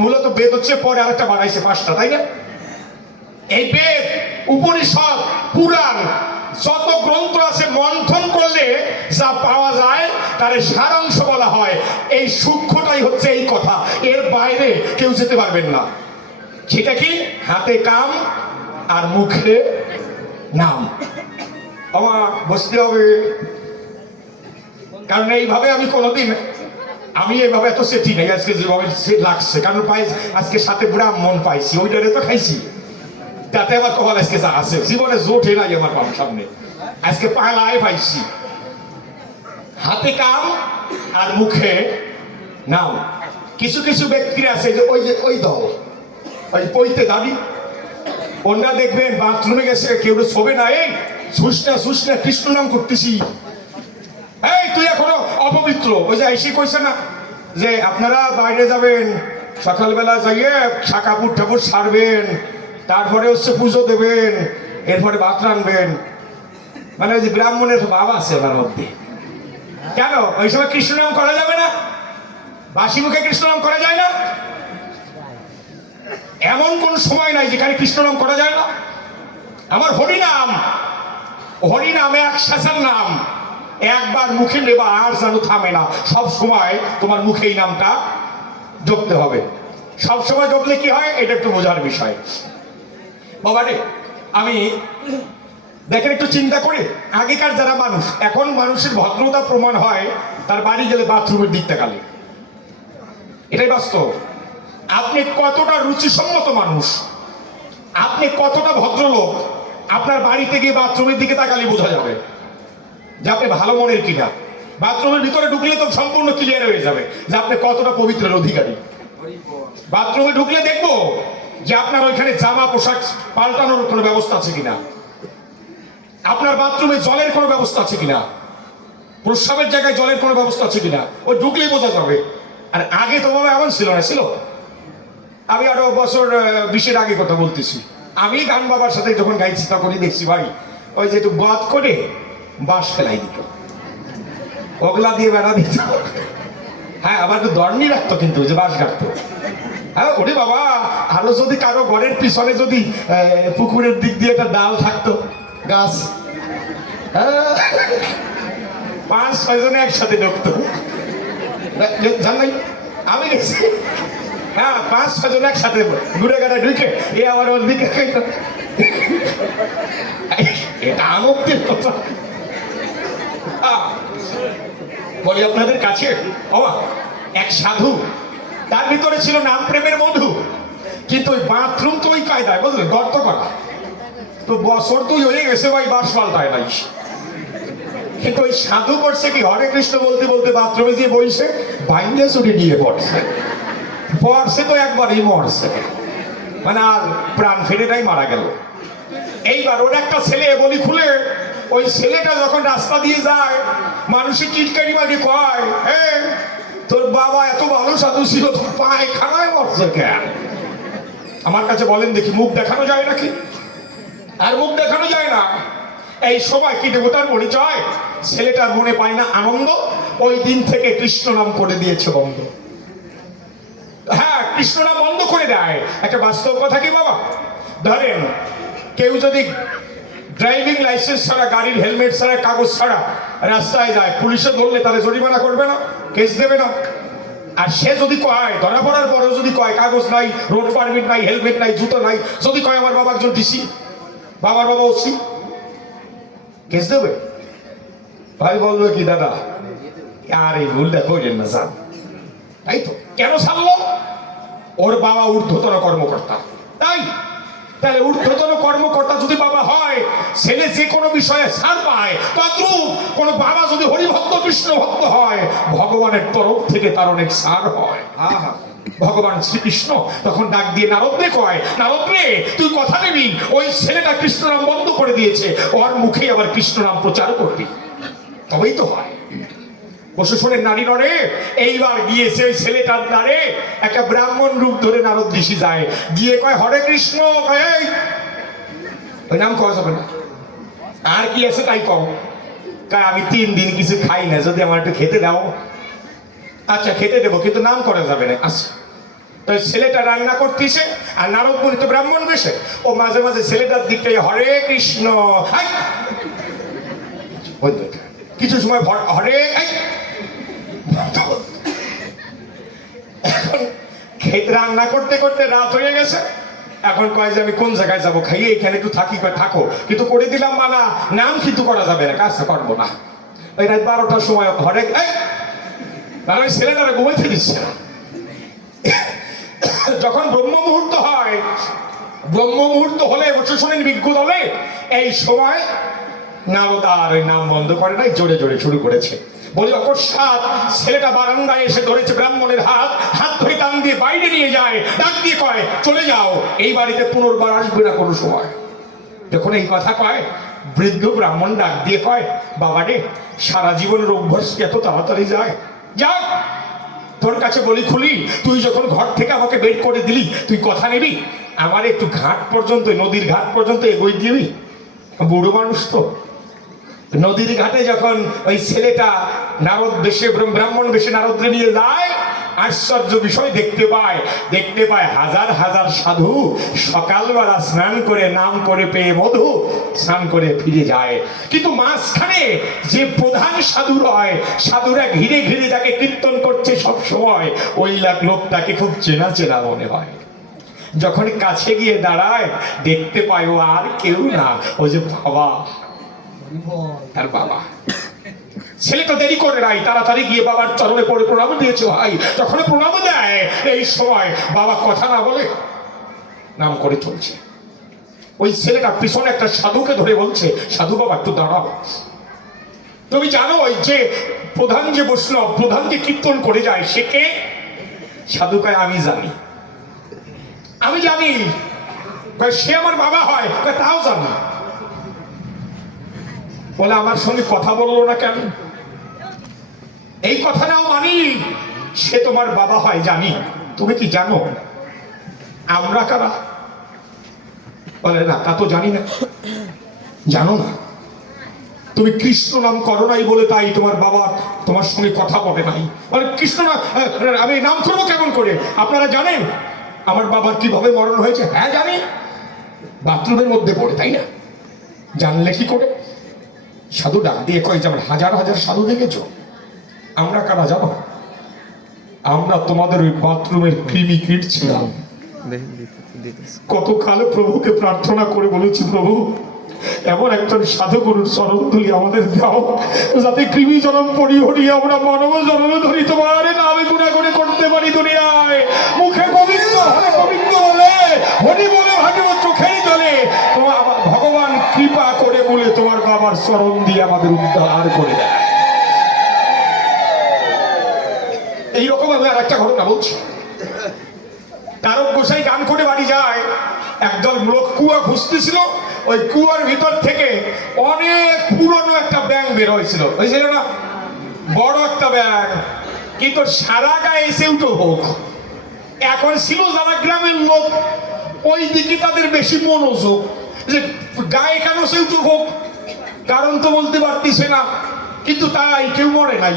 মূলত বেদ হচ্ছে পরে আরেকটা বানাইছে 5টা, তাই না? এই বেদ, উপনিষদ, পুরাণ, যত গ্রন্থ আছে মন্থন করলে যা পাওয়া যায় তার সারাংশ বলা হয়। এই সূক্ষ্মটাই হচ্ছে এই কথা, এর বাইরে কেউ যেতে পারবেন না। সেটা কি? হাতে কাম আর মুখে নাম। আমার বসতে হবে, কারণ এইভাবে আমি কোনোদিন এইভাবে এত সেটি নেই আজকে যেভাবে লাগছে। কারণ পাই আজকে সাথে ব্রাহ্মণ পাইছি, ওইটারে তো খাইছি, তাতে আমার কপাল আজকে যা আছে জীবনে জোটে নাই আমার বাবার সামনে। আজকে পালায় পাইছি। হাতে কাম আর মুখে নাম। কিছু কিছু ব্যক্তি আছে যে ওই দল, ওই পইতে দাবি, অন্যরা দেখবেন বাথরুমে গেছে কেউ শোবে না, এই সুসনা কৃষ্ণ নাম করতেছি, এই তুই এখনো অপবিত্র। ওই যে এসে কইছে না যে আপনারা বাইরে যাবেন, সকালবেলা যাইয়ে কাপড় ঠাকুর সারবেন, তারপরে হচ্ছে পুজো দেবেন, এরপরে ভাত রানবেন। মানে ওই যে ব্রাহ্মণের ভাব আছে আমার মধ্যে। কেন ওই সময় কৃষ্ণ নাম করা যাবে না? বাসি মুখে কৃষ্ণ নাম করা যায় না? এমন কোন সময় নাই যেখানে কৃষ্ণ নাম করা যায় না। আমার হরিনাম, হরিনাম এক শাসার নাম, একবার মুখে নেবা আর যেন থামে না। সব সময় তোমার মুখে এই নামটা জপতে হবে। সব সময় জপলে কি হয় এটা একটু বোঝার বিষয়। বাবা রে, আমি দেখেন একটু চিন্তা করে, আগেকার যারা মানুষ, এখন মানুষের ভদ্রতা প্রমাণ হয় তার বাড়ি গেলে বাথরুমের দিকটা কালে। এটাই বাস্তব। আপনি কতটা রুচিসম্মত মানুষ, আপনি কতটা ভদ্রলোক, আপনার বাড়িতে গিয়ে বাথরুমের দিকে তাকালে বোঝা যাবে যে আপনি ভালো মনের কিনা। বাথরুমের ভিতরে ঢুকলে তো সম্পূর্ণ ক্লিয়ার হয়ে যাবে যে আপনি কতটা পবিত্রের অধিকারী। বাথরুমে ঢুকলে দেখবো যে আপনার ওইখানে জামা পোশাক পাল্টানোর কোনো ব্যবস্থা আছে কিনা, আপনার বাথরুমে জলের কোনো ব্যবস্থা আছে কিনা, প্রস্রাবের জায়গায় জলের কোনো ব্যবস্থা আছে কিনা, ওই ঢুকলেই বোঝা যাবে। আর আগে তো বাবা এমন ছিল না, ছিল? আমি আরো বছর 20 আগে কথা বলতেছি, আমি গান বাবার সাথে যখন গাইছি তখনই দেখছি ভাই ওই যে একটু বাদ করে বাঁশ ফেলাই দিত, ওগলা দিয়ে বেড়া দিত। হ্যাঁ, আবার একটু দর্নি রাখতো কিন্তু, যে বাঁশ কাটতো। হ্যাঁ, ওরে বাবা, আরো যদি কারো ঘরের পিছনে যদি পুকুরের দিক দিয়ে একটা ডাল থাকতো, গাছ, 5-6 জনে একসাথে ঢুকতো। জান নাই, আমি গেছি। হ্যাঁ, 5-6 জন একসাথে ঘুরে ঘাড়ে ঢুকে এ আবার ওর দিকে খাইতো। এটা আনন্দের কথা। বলি আপনাদের কাছে, এক সাধু, তার ভিতরে ছিল নাম প্রেমের মধু, কিন্তু ওই বাথরুম তো ওই কায়দায়, বুঝলেন, গর্ত করা। তো বছর তুই হয়ে গেছে ভাই, বাস পাল্টায় নাই। কিন্তু ওই সাধু করছে কি, হরে কৃষ্ণ বলতে বলতে বাথরুমে গিয়ে বইছে, বাইন্দে চুরি নিয়ে পড়ছে। পড়ছে তো একবারই মরছে, মানে আর প্রাণ ফেরেটাই মারা গেল। এইবার ওর একটা ছেলে বলি খুলে, ওই ছেলেটা যখন রাস্তা দিয়ে যায়, মানুষের চিটকারি বাড়ি কয়, তোর বাবা এত ভালো সাধু ছিল, তোর পায়খানায় মরছে কেন? আমার কাছে বলেন দেখি, মুখ দেখানো যায় নাকি? আর মুখ দেখানো যায় না। এই সময় কি দেবতার পরিচয়? ছেলেটার মনে পায় না আনন্দ, ওই দিন থেকে কৃষ্ণ নাম করে দিয়েছে বন্ধ। হ্যাঁ, কৃষ্ণ নাম বন্ধ করে দেয়। একটা বাস্তব কথা কি বাবা, ধরেন কেউ যদি ড্রাইভিং লাইসেন্স ছাড়া, গাড়ির হেলমেট ছাড়া, কাগজ ছাড়া রাস্তায় যায়, পুলিশে ধরলে তাহলে জরিমানা করবে না? কেস দেবে না? আর সে যদি কয়, ধরা পড়ার পরেও যদি কয় কাগজ নাই, রোড পারমিট নাই, হেলমেট নাই, জুতো নাই, যদি কয় আমার বাবা একজন ডিসি, বাবার বাবা ওসি, কেস দেবে? ভাই বললো কি, দাদা আর এই ভুলটা করেন না, যান। তাই তো, কেন ছাড়লো? ওর বাবা ঊর্ধ্বতন কর্মকর্তা। তাই তাহলে ঊর্ধ্বতন কর্মকর্তা যদি বাবা হয়, ছেলে যে কোনো বিষয়ে ছাড় পায়, তদ্রূপ কোন বাবা যদি হরিভক্ত কৃষ্ণ ভক্ত হয়, ভগবানের তরফ থেকে তার অনেক ছাড় হয়। ভগবান শ্রীকৃষ্ণ তখন ডাক দিয়ে নারদরে কয়, নারদ রে, তুই কথা নেবি, ওই ছেলেটা কৃষ্ণ নাম বন্ধ করে দিয়েছে, ওর মুখে আবার কৃষ্ণ নাম প্রচার করবি, তবেই তো হয়। প্রশাসনের নারী নরে। এইবার গিয়েছে ওই ছেলেটার দ্বারে, একটা ব্রাহ্মণ রূপ ধরে নারদ ঋষি যায়, গিয়ে কয় হরে কৃষ্ণ, ওই নাম কওয়া যাবে না, আর কি আছে তাই কও। কয় আমি 3 দিন কিছু খাই না, যদি আমার একটু খেতে দাও। আচ্ছা খেতে দেবো, কিন্তু নাম করা যাবে না। আচ্ছা, তো ছেলেটা রান্না করতেছে, আর নারদ মুনি তো ব্রাহ্মণ বেশে, ও মাঝে মাঝে ছেলেটার দিকে হরে কৃষ্ণ, কিছু সময় হরে, এখন রান্না করতে করতে রাত হয়ে গেছে। এখন কয় যে আমি কোন জায়গায় যাবো, খাইয়ে এখানে একটু থাকি, থাকো, কিন্তু করে দিলাম মানা, নাম কিন্তু করা যাবে না, কাজটা করবো না। ওই রাত 12টার সময় হরে, তাহলে ওই ছেলেটারা ঘুমাইতে দিচ্ছে না। যখন ব্রহ্ম মুহূর্ত হয়, ব্রহ্ম মুহূর্ত হলে শোনেন বিজ্ঞ দলে, এই সময় নারদ আর ওই নাম বন্ধ করে নাই, জোরে জোরে শুরু করেছে। বলি অকস্মাৎ ছেলেটা বারান্দায় এসে ধরেছে ব্রাহ্মণের হাত, হাত ধরে টান দিয়ে বাইরে নিয়ে যায়, ডাক দিয়ে কয় চলে যাও, এই বাড়িতে পুনর্বার আসবে না কোনো সময়। যখন এই কথা কয়, বৃদ্ধ ব্রাহ্মণ ডাক দিয়ে কয়, বাবা রে, সারা জীবনের অভ্যাস এত তাড়াতাড়ি যায়? যাক, তোর কাছে বলি খুলি, তুই যখন ঘর থেকে আমাকে বের করে দিলি, তুই কথা নেবি, আমার একটু ঘাট পর্যন্ত, নদীর ঘাট পর্যন্ত এগোই দিবি। বুড়ো মানুষ তো, নদীর ঘাটে যখন ওই ছেলেটা নারদ বেশে, ব্রাহ্মণ বেশে নারদরে নিয়ে যায়, আশ্চর্য বিষয় দেখতে পায় হাজার হাজার সাধু সকালবেলা স্নান করে, নাম করে পেয়ে মধু, স্নান করে ফিরে যায়। কিন্তু মাঝখানে যে প্রধান সাধু হয়, সাধুরা ঘিরে ঘিরে যাকে কীর্তন করছে সব সময়, ওই লোকটাকে খুব চেনা চেনা মনে হয়। যখন কাছে গিয়ে দাঁড়ায় দেখতে পায় ও আর কেউ না, ও যে বাবা, তার বাবা। ছেলেটা দেরি করে নাই, তাড়াতাড়ি গিয়ে বাবার চরণে পড়ে প্রণাম দিয়েছে। ভাই যখন প্রণাম দেয় এই সময় বাবা কথা না বলে নাম করে চলছে। ওই ছেলেটা পিছনে একটা সাধুকে ধরে বলছে, সাধু বাবা একটু দাঁড়াও, তুমি জানো ওই যে প্রধান যে বৈষ্ণব, প্রধান যে কীর্তন করে যায় সে কে? সাধু কয় আমি জানি, আমি জানি। সে আমার বাবা হয়? তাও জানি। বলে আমার সঙ্গে কথা বললো না কেন? এই কথা নাও মানি, সে তোমার বাবা হয় জানি। তুমি কি জানো আমরা কারা? বলে না, তা তো জানি না। জানো না? তুমি কৃষ্ণ নাম করো নাই বলে তাই তোমার বাবা তোমার সঙ্গে কথা বলে নাই। বলে কৃষ্ণ নাম আমি নাম করবো কেমন করে? আপনারা জানেন আমার বাবার কিভাবে মরণ হয়েছে? হ্যাঁ জানি, বাথরুমের মধ্যে পড়ে, তাই না? জানলে কি করে? সাধু ডাক দিয়ে কয়, যেমন হাজার হাজার সাধু দেখেছো, আমরা কারা জানো? আমরা তোমাদের ওই বাথরুমের কৃমি কীট ছিলাম। কত কালে প্রভুকে প্রার্থনা করে বলেছি, প্রভু এমন একজন সাধুগুরুর চরণ ধুলি আমাদের দাও, যাতে কৃমি জনম পড়ি হরিয়ে আমরা মানব জনম ধরি তোমার নামে গুণাগুণে করতে পারি দুনিয়ায়। মুখে গোবিন্দ গোবিন্দ বলে, হরি বলে ভালো চোখের জলে তোমার ভগবান কৃপা করে বলে তোমার বাবার চরণ দিয়ে আমাদের উদ্ধার করে দেয়। এইরকম আমি আর একটা ঘটনা বলছি। তারক গোসাই গান করে বাড়ি যায়, একদল লোক কুয়া খুঁজতেছিল, ওই কুয়ার ভিতর থেকে অনেক পুরনো একটা ব্যাঙ বের হয়েছিল, হয়েছিল না? বড় একটা ব্যাঙ, কিন্তু সারা গায়ে এসে উঠো হোক। এখন ছিল যারা গ্রামের লোক, ওই দিকে তাদের বেশি মনোযোগ, যে গায়ে কেন সে উঠো হোক, কারণ তো বলতে পারতিছে না। কিন্তু তাই কেউ মরে নাই,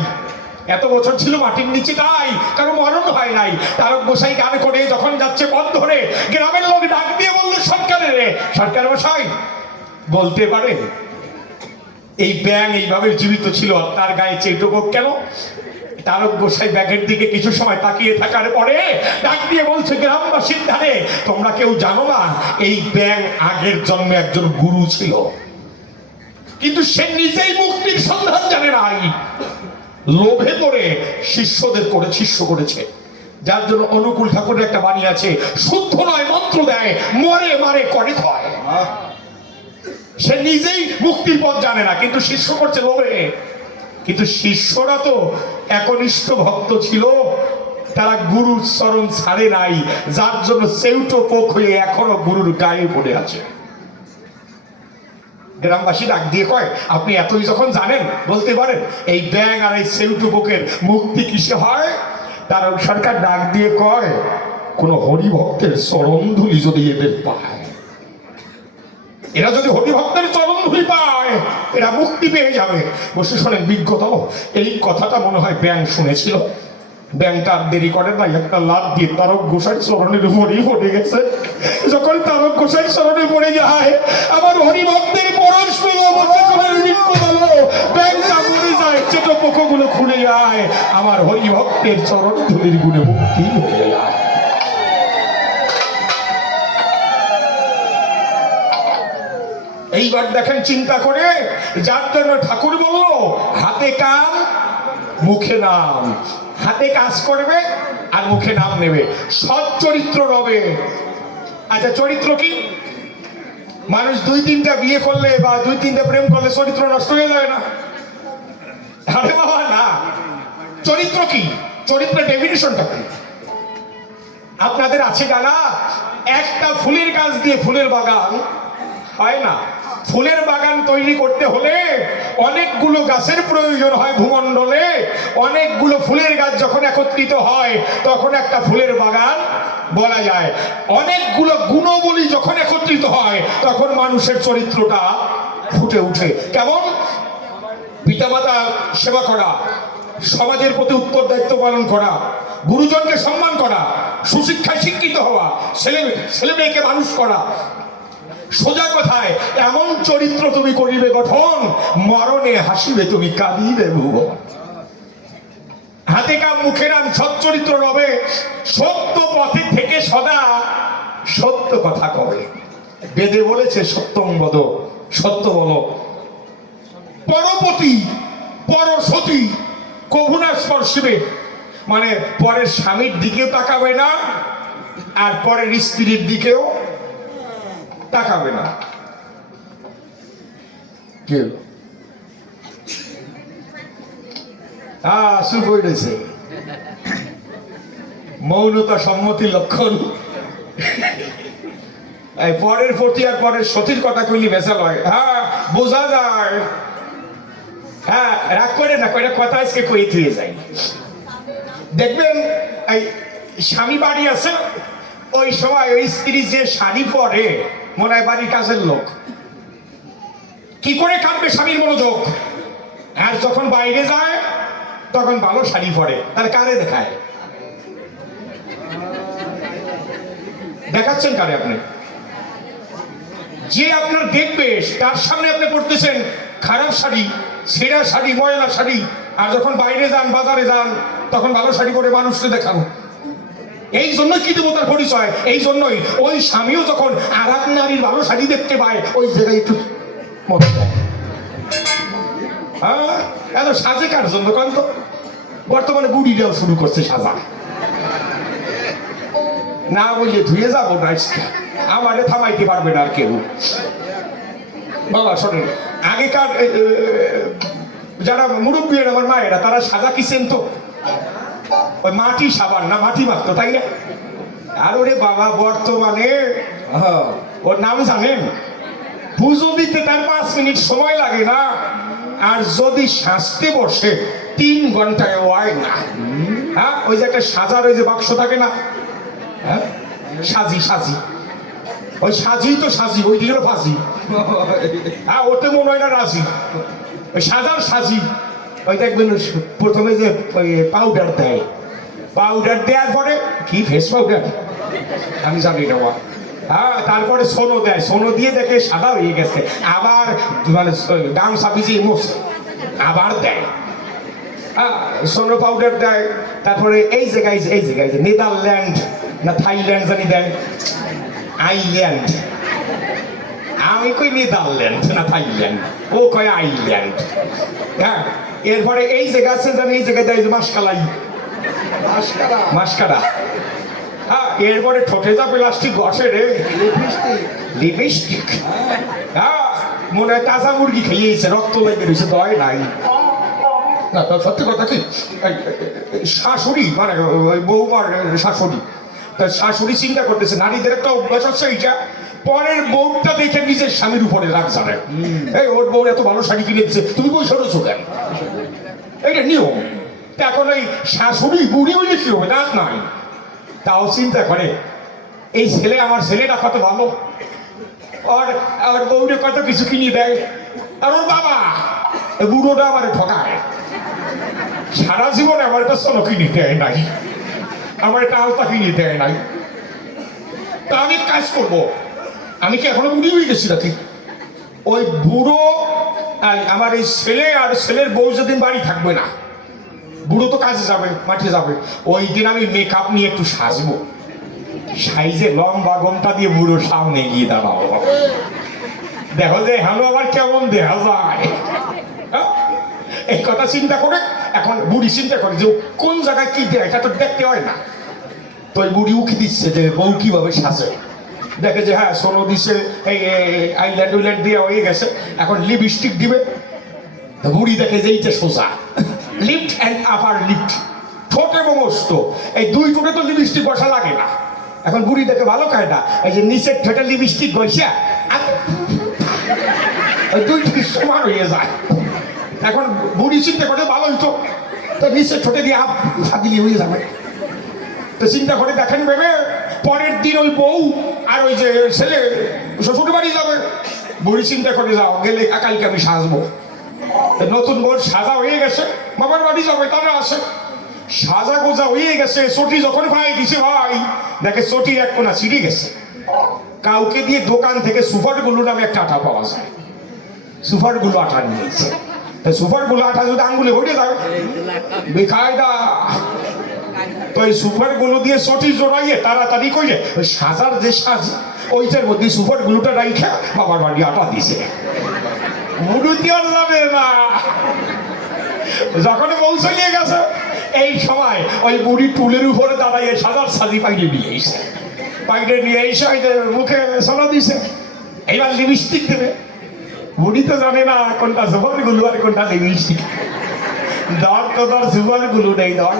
এত বছর ছিল মাটির নিচে, তাই কারো মরণ হয় নাই। তারক গোসাই গান করে যখন যাচ্ছে পথ ধরে, গ্রামের লোক ডাক দিয়ে বললো, সরকারের সরকার মশাই বলতে পারে এই ব্যাঙ এইভাবে জীবিত ছিল, তার গায়ে চেটো কেন? তারক গোসাই ব্যাগের দিকে কিছু সময় তাকিয়ে থাকার পরে ডাক দিয়ে বলছে, গ্রামবাসীর ধারে তোমরা কেউ জানো না এই ব্যাঙ আগের জন্মে একজন গুরু ছিল, কিন্তু সে নিজেই মুক্তির সন্ধান জানে নাই। লোভে পড়ে শিষ্য করেছে, যার জন্য অনুকূল ঠাকুরের একটা বাণী আছে, শুদ্ধ নয় মন্ত্র দেয়, মরে মারে করে ক্ষয়। সে নিজেই মুক্তির পথ জানে না, কিন্তু শিষ্য করছে লোভে। কিন্তু শিষ্যরা তো একনিষ্ঠ ভক্ত ছিল, তারা গুরুর চরণ ছাড়ে নাই, যার জন্য সেউটো পোক হয়ে এখনো গুরুর গায়ে পড়ে আছে। গ্রামবাসী ডাক দিয়ে কয়, আপনি এতই যখন জানেন বলতে পারেন এই ব্যাঙ আর এই সেউটো পোকের মুক্তি কিসে হয়? তার সরকার ডাক দিয়ে কয়, কোন হরিভক্তের চরণ ধুলি যদি এদের পায়, এরা যদি হরিভক্তের চরণ ধুলি পায় এরা মুক্তি পেয়ে যাবে। বসে শোনেন বিজ্ঞত, এই কথাটা মনে হয় ব্যাঙ শুনেছিল। ব্যাংকটা আর দেরি করে নাই, একটা লাভ দিয়ে তারক গোসাই চরণের উপরেই পড়ে গেছে। যখন তারক গোসাই চরণে পড়ে যায়, আমার হরিভক্তের পরশ পেল, ব্যাংকটা মরে যায়, ছোট পোকগুলো খুলে যায়, আমার হরিভক্তের চরণ ধুলির গুণে মুক্তি হয়ে যায়। এইবার দেখেন চিন্তা করে, যার জন্য ঠাকুর বলল হাতে কাম মুখে নাম, হাতে কাজ করবে আর মুখে নাম নেবে, সৎ চরিত্র রবে। আচ্ছা চরিত্র কি? মানুষ 2-3টা বিয়ে করলে বা 2-3টা প্রেম করলে চরিত্র নষ্ট হয়ে যায় না? আরে বাবা না। চরিত্র কি? চরিত্রের ডেফিনিশনটা কি? আপনাদের আছে জানা? একটা ফুলের গাছ দিয়ে ফুলের বাগান হয় না। ফুলের বাগান তৈরি করতে হলে অনেকগুলো গাছের প্রয়োজন হয় ভূমণ্ডলে। অনেকগুলো ফুলের গাছ যখন একত্রিত হয় তখন একটা ফুলের বাগান বলা যায়। অনেকগুলো গুণবলী যখন একত্রিত হয় তখন মানুষের চরিত্রটা ফুটে উঠে। কেমন? পিতামাতা সেবা করা, সমাজের প্রতি উত্তরদায়িত্ব পালন করা, গুরুজনকে সম্মান করা, সুশিক্ষায় শিক্ষিত হওয়া, ছেলে মেয়েকে মানুষ করা। সোজা কথায় এমন চরিত্র তুমি করিবে গঠন, মরণে হাসিবে তুমি কাঁদিবে ভুবন। হাতে কাম মুখে নাম, সৎ চরিত্র রবে, সত্য পথে থেকে সদা কথা কবে, বেদে বলেছে সত্যং বদ, সত্য বলো। পরপতি পরসতী কভু না স্পর্শিবে, মানে পরের স্বামীর দিকেও তাকাবে না আর পরের স্ত্রীর দিকেও তাকাবে না। কি হলো? চুপ হয়ে রয়েছে। মৌনতা সম্মতি লক্ষণ। এই পরের প্রতি আর পরের সতীর কথা কইলি ভেসাল হয়। হ্যাঁ, বোঝা যায়। হ্যাঁ, রাগ করে না, কয়টা কথা আজকে কই থুয়ে যায়। দেখবেন এই স্বামী বাড়ি আছে, ওই সময় ওই স্ত্রী যে শাড়ি পরে মনে হয় বাড়ির কাজের লোক। কি করে কাটবে স্বামীর মনোযোগ? আর যখন বাইরে যায় তখন ভালো শাড়ি পরে, তাহলে কারে দেখায়? দেখাচ্ছেন কারে আপনি? যে আপনার দেখবে তার সামনে আপনি পড়তেছেন খারাপ শাড়ি, ছেঁড়া শাড়ি, ময়লা শাড়ি, আর যখন বাইরে যান, বাজারে যান, তখন ভালো শাড়ি পরে মানুষকে দেখান। এই জন্যই কি দেবো তার পরিচয়। এই জন্যই ওই স্বামীও যখন আর এক নারীর ভালো শাড়ি দেখতে পায় ওই জায়গায় একটু মত দেয়। হ্যাঁ, এত সাজে কার জন্য কারণ তো বর্তমানে বুড়িটাও শুরু করছে সাজা। না বললে ধুয়ে যাবো না, আমারে থামাইতে পারবে না আর কেউ। বাবা শোনেন, আগেকার যারা মুরব্বী আমার মায়েরা, তারা সাজা কিছেন তো ওই মাটি সাবান না মাটি মাখতো, তাই না? আর ওরে বাবা বর্তমানে ওর নাম জানেন? পুজো দিতে তার 5 মিনিট সময় লাগে না, আর যদি সাজতে বসে 3 ঘন্টায় হয় না। হ্যাঁ, ওই যে একটা সাজার ওই যে বাক্স থাকে না, হ্যাঁ, সাজি সাজি, ওই সাজি তো সাজি, ওই দিকে ফাঁসি। হ্যাঁ, ওতে মনে হয় না রাজি, ওই সাজার সাজি। ওই দেখবেন প্রথমে যে ওই পাউডার দেয়, পাউডার দেওয়ার পরে কি ফেস পাউডার আমি জানি না। হ্যাঁ, তারপরে সোনো দেয়, সোনো দিয়ে দেখে সাদা হয়ে গেছে, আবার মানে গামছা ভিজিয়ে মোছে আবার দেয়। হ্যাঁ, সোনো পাউডার দেয়। তারপরে এই জায়গায় যে নেদারল্যান্ড না থাইল্যান্ড জানি দেয়, আইল্যান্ড। আমি কই নেদারল্যান্ড না থাইল্যান্ড, ও কয় আইল্যান্ড। হ্যাঁ, এরপরে এই জায়গা আছে জানি, এই জায়গায় দেয় যে মাসকালাই, মাসকারা। হ্যাঁ, এরপরে ঠোঁটে যা প্লাস্টিক ঘষে রে, লিপস্টিক। হ্যাঁ, মনে হয় তাজা মুরগি খেয়েছে, রক্ত লেগে রয়েছে, দয় নাই। না, সত্যি কথা কি, শাশুড়ি মানে বৌমার শাশুড়ি, তার শাশুড়ি চিন্তা করতেছে নারীদের একটা অভ্যাস হচ্ছে এইটা, পরের বউটা দেখে নিজের স্বামীর উপরে রাগ জানে। এই ওর বউ এত ভালো শাড়ি কিনে দিচ্ছে, তুমি বই সরেছো কেন? এইটা নিয়ম। এখন ওই শাশুড়ি বুড়ি হইলে কি হবে, রাগ নাই, তাও চিন্তা করে এই ছেলে, আমার ছেলেটা কত ভালো, আর বউরে কত কিছু কিনে দেয়, আর ওর বাবা বুড়োটা আমার ঠকায়, সারা জীবনে আমার একটা সোনো কিনে দেয় নাই, আমার একটা আলতা কিনে দেয় নাই। তা আমি কাজ করবো, আমি কি এখনো বুড়ি হয়ে গেছি নাকি? ওই বুড়ো আমার এই ছেলে আর ছেলের বউ যেদিন বাড়ি থাকবে না, বুড়ো তো কাজে যাবে, মাঠে যাবে, ওই দিন আমি মেকআপ নিয়ে একটু সাজবো, সাইজে লম্বা ঘোমটা দিয়ে বুড়োর সামনে গিয়ে দাঁড়াবো, দেখো যে হ্যালো আমার কেমন দেখা যায়। এই কথা চিন্তা করে এখন বুড়ি চিন্তা করে যে কোন জায়গায় কি দেয়, এটা তো দেখতে হয় না। তো ওই বুড়ি উকি দিচ্ছে যে বউ কিভাবে সাজে, দেখে যে হ্যাঁ সোনো দিচ্ছে, এই আইল্যান্ড উইল্যান্ড দিয়ে হয়ে গেছে, এখন লিপস্টিক দিবে। বুড়ি দেখে যে এইটা সোজা, লিফট অ্যান্ড আপার লিফট, ঠোঁট এবং ওষ্ঠ, এই দুই ঠোঁটে তো লিপস্টিক বসা লাগে না। এখন বুড়ি দেখে ভালো কায়দা, এই যে নিচের ঠোঁটে লিপস্টিক বসা ওই দুই ঠিক সমান হয়ে যায়। এখন বুড়ি চিন্তা করে ভালো হইতো, তো নিচের ঠোঁটে দিয়ে দিলে হয়ে যাবে। তো চিন্তা করে দেখেন ভেবে পরের দিন ওই বউ আর ওই যে ছেলে শ্বশুর বাড়ি যাবে। বুড়ি চিন্তা করে যাও, গেলে কালকে আমি সাজবো। নতুন বউর সাজা হয়ে গেছে, বাবার বাড়ি যাবে, তারা আসে, সাজা গোজা হয়ে গেছে। চটি যখন ভাই দিছে, ভাই দেখে চটির এক কোনা ছিঁড়ে গেছে। কাউকে দিয়ে দোকান থেকে সুপার গুলো নামে একটা আঠা পাওয়া যায়, সুপার গুলো আঠা নিয়েছে। সুপার গুলো আঠা যদি আঙ্গুলে ভরে যাবে বেকায়দা। তো এই সুপার গুলো দিয়ে চটি জোড়াইয়ে তাড়াতাড়ি করে ওই সাজার যে সাজ, ওইটার মধ্যে সুপার গ্লুটা রাইখা বাবার বাড়ি আটা দিছে। মুড়ুতি আর যাবে না। যখন পৌঁছে নিয়ে গেছে এই সময় ওই বুড়ি টুলের উপরে দাঁড়াইয়ে সাজার সাজি পাইলে নিয়ে এসে পাইলে নিয়ে এসে ওই যে মুখে সোনা দিছে। এইবার লিপস্টিক দেবে। বুড়ি তো জানে না কোনটা সুপার গুলো আর কোনটা লিপস্টিক। দর তো দর সুপার গুলো নেই দর।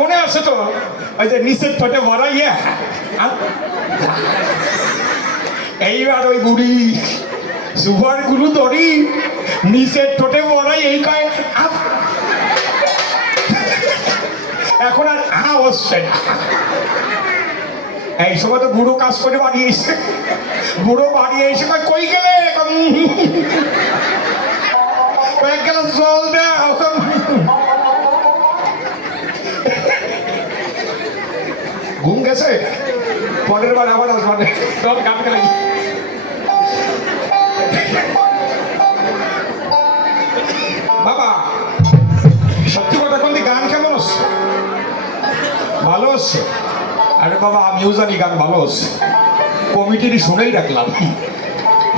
মনে আছে তো ওই যে নিচের ঠোঁটে ভরাইয়া। এইবার ওই বুড়ি সুপার গুলো ধরি নিচের ঠোঁটে ভরাই এই কয় এখন আর হচ্ছে না। এই সময় তো বুড়ো কাজ করে বাড়িয়ে এসে বুড়ো বাড়িয়ে এসে কই গেলে কয়েক গ্লাস জল দাও। ঘুম গেছে পরের বার আবার আসবে সব গান খেলে। বাবা সত্যি কথা কোন গান কেমন হচ্ছে? ভালো হচ্ছে? আরে বাবা আমিও জানি গান ভালো হচ্ছে, কমিটিরই শুনেই রাখলাম।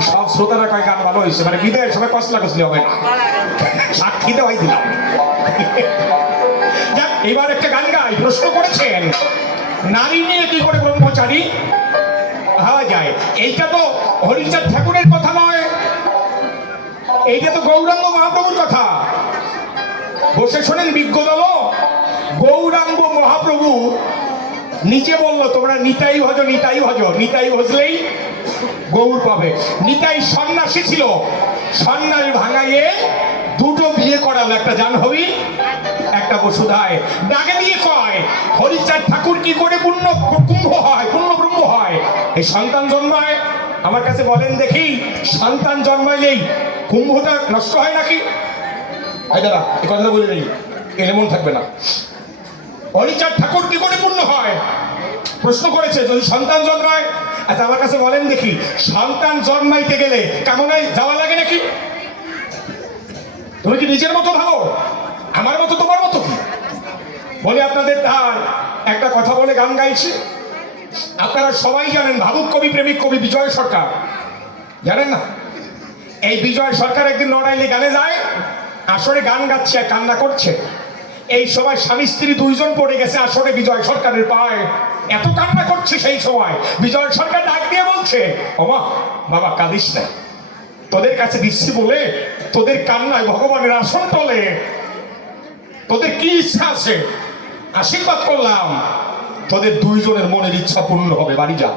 সব শ্রোতারা কয় গান ভালো হয়েছে, মানে বিদায়ের সময় কসলা কসলি হবে না, সাক্ষী দেওয়াই দিলাম। এবার একটা গান গাই। প্রশ্ন করেছেন নারী নিয়ে কি করে ব্রহ্মচারী হওয়া যায়। এইটা তো হরিচাঁদ ঠাকুরের কথা নয়, এইটা তো গৌরাঙ্গ মহাপ্রভুর কথা। বসে শোনেন বিজ্ঞদল। গৌরাঙ্গ মহাপ্রভু নিজে বলল তোমরা নিতাই ভজ নিতাই ভজ, নিতাই ভজলেই গৌর পাবে। নিতাই সন্ন্যাসী ছিল, সন্ন্যাস ভাঙাইয়ে দুটো বিয়ে করালো, একটা জাহ্নবী একটা বসুধায়। ডাকে দিয়ে কয় হরিচাঁদ ঠাকুর কি করে পূর্ণ কুম্ভ হয়, পূর্ণ ব্রহ্ম হয়? এই সন্তান জন্মায়। আমার কাছে বলেন দেখি, সন্তান জন্মাইলেই কুম্ভটা নষ্ট হয় নাকি? এই দাদা এই কথাটা বলে নেই, এলে মন থাকবে না। হরিচাঁদ ঠাকুর কি করে পূর্ণ হয় প্রশ্ন করেছে, যদি সন্তান জন্মায়। আচ্ছা আমার কাছে বলেন দেখি, সন্তান জন্মাইতে গেলে কামনায় যাওয়া লাগে নাকি? তুমি কি নিজের মতো ভাবো, আমার মতো তোমার মতো কি? বলে আপনাদের ধার একটা কথা বলে গান গাইছি। আপনারা সবাই জানেন ভাবুক কবি প্রেমিক কবি বিজয় সরকার, জানেন না? এই বিজয় সরকার একদিন নড়াইলে গানে যায়, আসরে গান গাচ্ছে আর কান্না করছে। এই সময় স্বামী স্ত্রী দুইজন পড়ে গেছে আসরে বিজয় সরকারের পায়, এত কান্না করছে। সেই সময় বিজয় সরকার ডাক দিয়ে বলছে, ওমা বাবা কাঁদিস না, তোদের কাছে দিচ্ছি বলে তোদের কান্নায় ভগবানের আসন তোলে, তোদের কি ইচ্ছা আছে আশীর্বাদ করলাম, তোদের দুইজনের মনের ইচ্ছা পূর্ণ হবে, বাড়ি যা।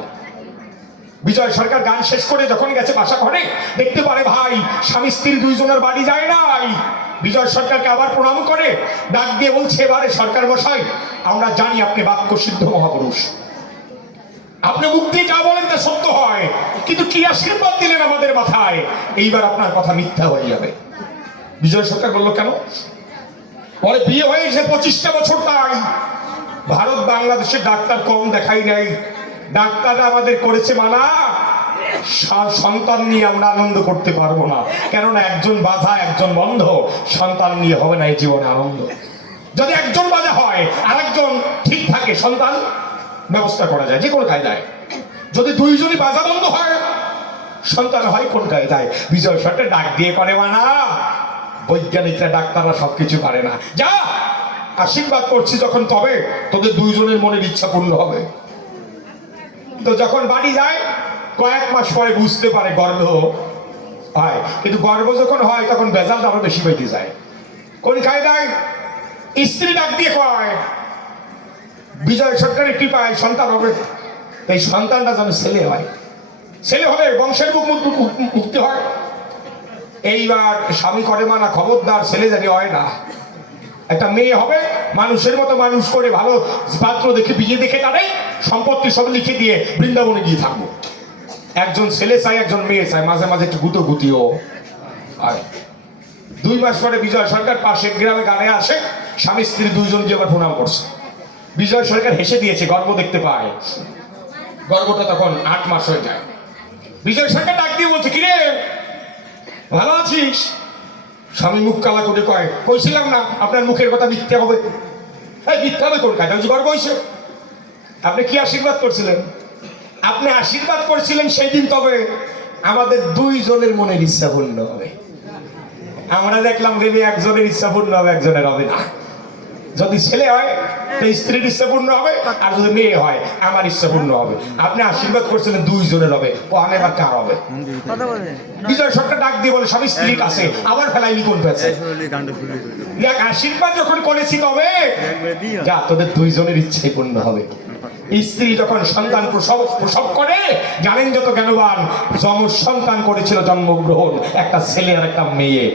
বিজয় সরকার গান শেষ করে যখন গেছে বাসা ঘরে, দেখতে পারে ভাই স্বামী স্ত্রী দুইজনের বাড়ি যায় নাই। বিজয় সরকারকে আবার প্রণাম করে ডাক দিয়ে বলছে, এবারে সরকার মশাই আমরা জানি আপনি বাক্য সিদ্ধ মহাপুরুষ, আপনি মুখ দিয়ে যা বলেন তা সত্য হয়, কিন্তু কি আশীর্বাদ দিলেন আমাদের মাথায়, এইবার আপনার কথা মিথ্যা হয়ে যাবে। বিজয় সরকার বলল কেন? পরে বিয়ে হয়েছে 25টা বছর, তাই ভারত বাংলাদেশের ডাক্তার কম দেখাই নাই, ডাক্তাররা আমাদের করেছে মানা সন্তান নিয়ে আমরা আনন্দ করতে পারবো না, কেননা একজন বাধা একজন বন্ধ, সন্তান নিয়ে হবে না এই জীবনে আনন্দ। যদি একজন বাধা হয় আর একজন ঠিক থাকে সন্তান ব্যবস্থা করা যায় যে কোনো কায়দায়। যদি দুইজনই বাধা বন্ধ হয় সন্তান হয় কোন কায়দায়? বিজয় সরকার ডাক দিয়ে করে মানা, বৈজ্ঞানিকরা ডাক্তাররা সবকিছু পারে না, যা আশীর্বাদ করছি যখন তবে তোদের দুইজনের মনের ইচ্ছা পূর্ণ হবে। তো যখন বাড়ি যায় কয়েক মাস পরে বুঝতে পারে গর্ভ হয়, কিন্তু গর্ভ যখন হয় তখন বেজাল আরো বেশি বেঁধে যায়। কোন কায়দায়? স্ত্রী ডাক দিয়ে কয় বিজয় সরকারের কৃপায় সন্তান হবে, এই সন্তানটা যেন ছেলে হয়, ছেলে হলে বংশের মুক্তি হয়। এইবার স্বামী করে মানা, খবরদার ছেলে জানি হয় না, একটা মেয়ে হবে, মানুষের মতো মানুষ করে ভালো পাত্র দেখে বিয়ে দেখে তাদের সম্পত্তি সব লিখে দিয়ে বৃন্দাবনে গিয়ে থাকবো। একজন ছেলে চাই একজন মেয়ে চাই, মাঝে মাঝে একটু গুতো গুতিও। আর 2 মাস পরে বিজয় সরকার পাশের গ্রামে গানে আসে, স্বামী স্ত্রী দুইজন গিয়ে আবার প্রণাম করছে। বিজয় সরকার হেসে দিয়েছে, গর্ব দেখতে পায়, গর্বটা তখন 8 মাস হয়ে যায়। বিজয় সরকার ডাক দিয়ে বলছে, কিরে ভালো আছিস? স্বামী মুখ কালা করে কয়, কইছিলাম না আপনার মুখের কথা মিথ্যে হবে। মিথ্যে হবে কোন কাজ? গর্ব হয়েছে। আপনি কি আশীর্বাদ করছিলেন? আপনি আশীর্বাদ করছিলেন সেই দিন, তবে আমাদের দুইজনের মনের ইচ্ছা পূর্ণ হবে। আমরা দেখলাম দেবী একজনের ইচ্ছা পূর্ণ হবে, একজনের হবে না। যদি ছেলে হয় তো স্ত্রীর ইচ্ছা পূর্ণ হবে, আর যদি মেয়ে হয় আমার ইচ্ছা পূর্ণ হবে। আপনি আশীর্বাদ করছিলেন দুইজনের হবে, ওখানে এবার কার হবে? বিজয় সরকার ডাক দিয়ে বলে সব স্ত্রীর কাছে আবার ফেলাইনি কোন পেছে। আশীর্বাদ যখন করেছি তবে যা তোদের দুইজনের ইচ্ছাই পূর্ণ হবে। স্ত্রী যখন সন্তান প্রসব করে, জানেন যত জ্ঞানবান, যমজ সন্তান করেছিল জন্মগ্রহণ, একটা ছেলে আর একটা মেয়ে।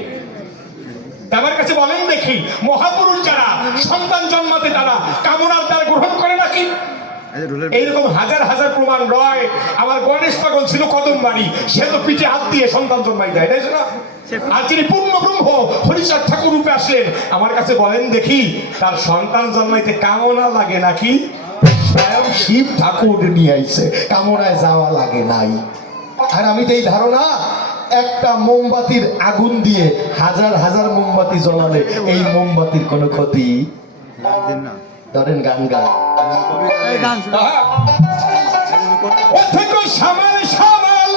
আমার কাছে বলেন দেখি, মহাপুরুষ যারা সন্তান জন্মাতে তারা কামনার দ্বার গ্রহণ করে নাকি? এইরকম হাজার হাজার প্রমাণ রয়। আমার গণেশ পাগল ছিল কদম বাড়ি, সে তো পিঠে হাত দিয়ে সন্তান জন্মাই দেয়, তাই না? আর যিনি পূর্ণ ব্রহ্ম হরিচাঁদ ঠাকুর রূপে আসলেন, আমার কাছে বলেন দেখি, তার সন্তান জন্মাইতে কামনা লাগে নাকি? স্বয়ং শিব ঠাকুর নিয়ে আইছে, কামনায় যাওয়া লাগে নাই। আর আমি তো এই ধারণা, একটা মোমবাতির আগুন দিয়ে হাজার হাজার মোমবাতি জ্বলালে এই মোমবাতির কোনো ক্ষতি ধরেন। গান গান ও থেকে সামাল সামাল,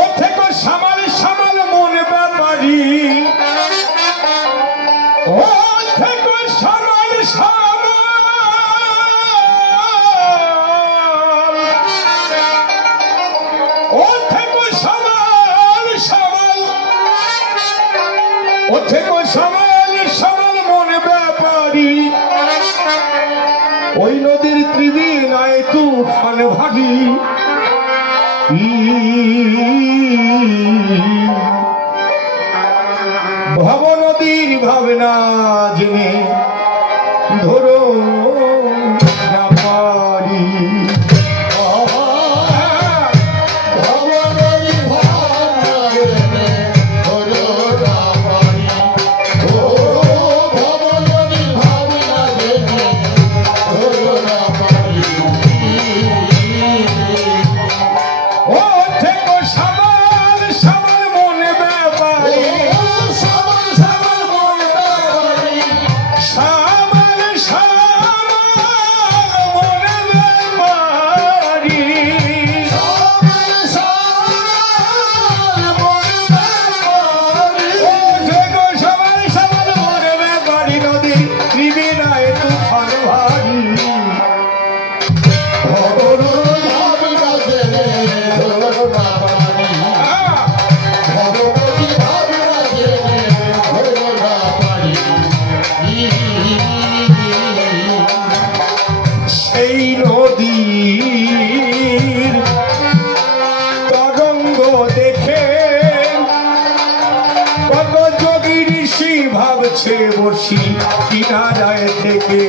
ও থেকে সামাল সামাল মন ব্যাপারি, ও থেকে সামাল সামাল, ও থেকে সামাল সামাল, ও থেকে সামাল সামাল মন ব্যাপারি, ওই নদীর ত্রিবেণায় তুফান ভারী, ভব নদীর ভাবনা জেনে ধরো না পারি। বসি কিনারায় থেকে,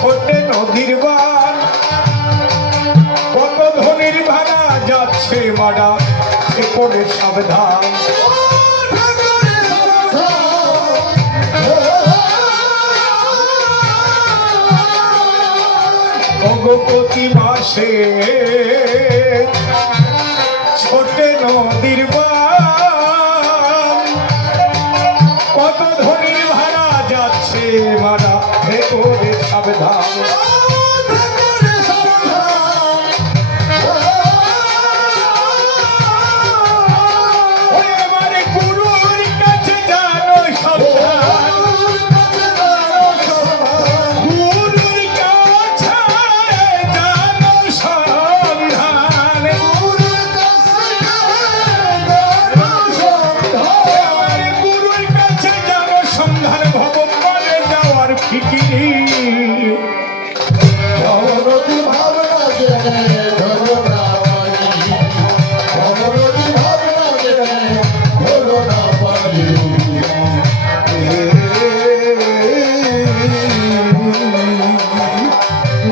ছোটে নদীর বান কত ধনির ভাড়া যাচ্ছে মারা এ করে সাবধান প্রতি মাসে ছোটে নদীর বান কত ধনির ভাড়া যাচ্ছে মারা এ করে সাবধান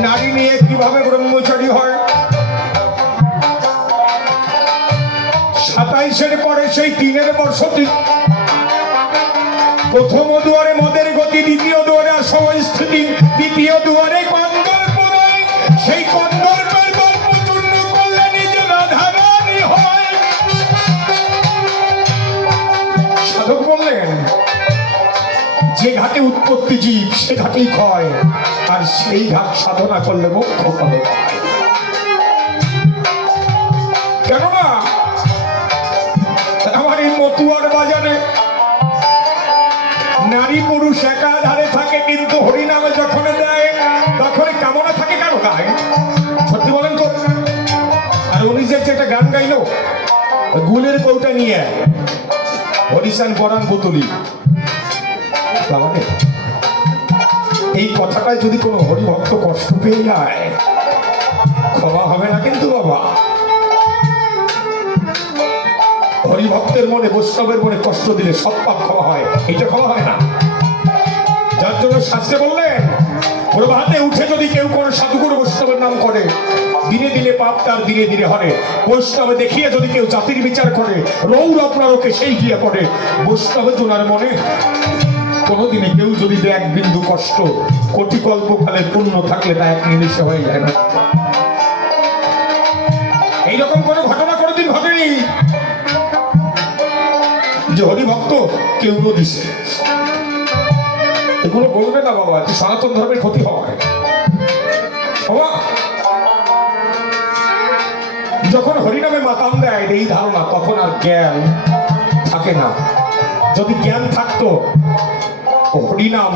নারী নিয়ে কিভাবে ব্রহ্মচারী হয় 27-এর পরে সেই 3-এর বর্ষটি প্রথম দুয়ারে মদের গতি দ্বিতীয় দুয়ারে অসমস্থিতি তৃতীয় দুয়ারে কন্দর্পদয় সেই কন্দর্পের গল্প চূর্ণ করলে নিজ রাধারানী হয় সাধক বললেন যে ঘাটে উৎপত্তি জীব সে ঘাটেই ক্ষয় আর সেই ঘাট সাধনা করলে মোক্ষ পদ পায় কেননা আমার এই মতুয়ার বাজারে নারী পুরুষ একাধারে থাকে কিন্তু হরিনামে যখন দেয় তখন কামনা থাকে কেন গায় সত্যি বলেন তো আর উনি যে একটা গান গাইলো গুলের কৌটা নিয়ে হরিশান পরাণ পুতুলি এই কথাটায় যদি কোনো হরিভক্ত কষ্ট পেয়ে যায় ক্ষমা হবে না কিন্তু বাবা হরিভক্তের মনে বৈষ্ণবের মনে কষ্ট দিলে সব পাপ ক্ষমা হয় এটা ক্ষমা হয় না যার জন্য শাস্ত্রে বললেন প্রভাতে উঠে যদি কেউ কোনো সাধুগুরু বৈষ্ণবের নাম করে দিনে দিনে পাপ তার ধীরে ধীরে হরে বৈষ্ণবে দেখিয়ে যদি কেউ জাতির বিচার করে রৌরব নরকে সেই গিয়ে পড়ে বৈষ্ণবে জোনার মনে কোনোদিনে কেউ যদি এক বিন্দু কষ্ট কোটি কল্পকালের পুণ্য থাকলে তা এক নিমিষে হয়ে যায় না এইরকম কোনো ঘটনা কোনোদিন ঘটেনি যে হরিভক্ত কেউ দিছে এগুলো বলবে না বাবা যে সনাতন ধর্মের ক্ষতি হয় বাবা যখন হরিনামে মাতাম দেয় এই ধারণা তখন আর জ্ঞান থাকে না যদি জ্ঞান থাকতো হরিনাম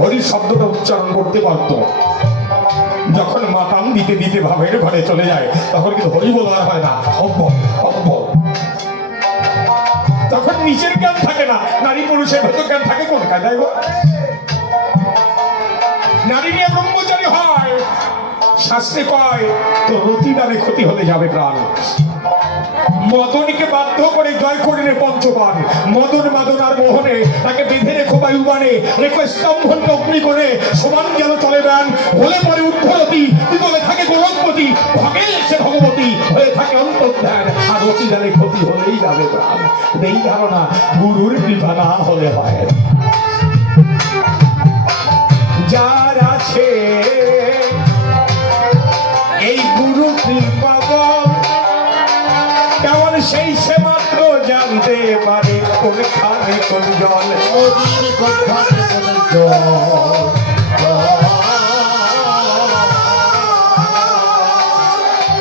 হরি শব্দটা উচ্চারণ করতে পারত যখন মাতাম দিতে দিতে ভাবের ঘরে চলে যায় তখন কিন্তু হরি বলা হয় না তখন নিচের জ্ঞান থাকে না নারী পুরুষের ভেতর জ্ঞান থাকে কোন কায়দায় নারী নিয়ে ব্রহ্মচারী হয় শাস্ত্রে কয় তো রতিদানে ক্ষতি হলে যাবে প্রাণ মদনীকে বাধ্য করে জয় করিলে পঞ্চবান মদন মাদনার মোহনে তাকে বেঁধে রেখো বায়ুবানে রেখো স্তম্ভন অগ্নি করে সমান যেন চলে বেন হলে পরে উদ্ধরতি বিদলে থাকে গোলকপতি ভগে এসে ভগবতী হয়ে থাকে অন্তর্ধান আর রতিদানে ক্ষতি হলেই যাবে প্রাণ এই ধারণা গুরুর কৃপা না হলে হয় যার আছে এই গুরু কৃপা কেমন সেই সে মাত্র জানতে পারে কোনখানে কোন জল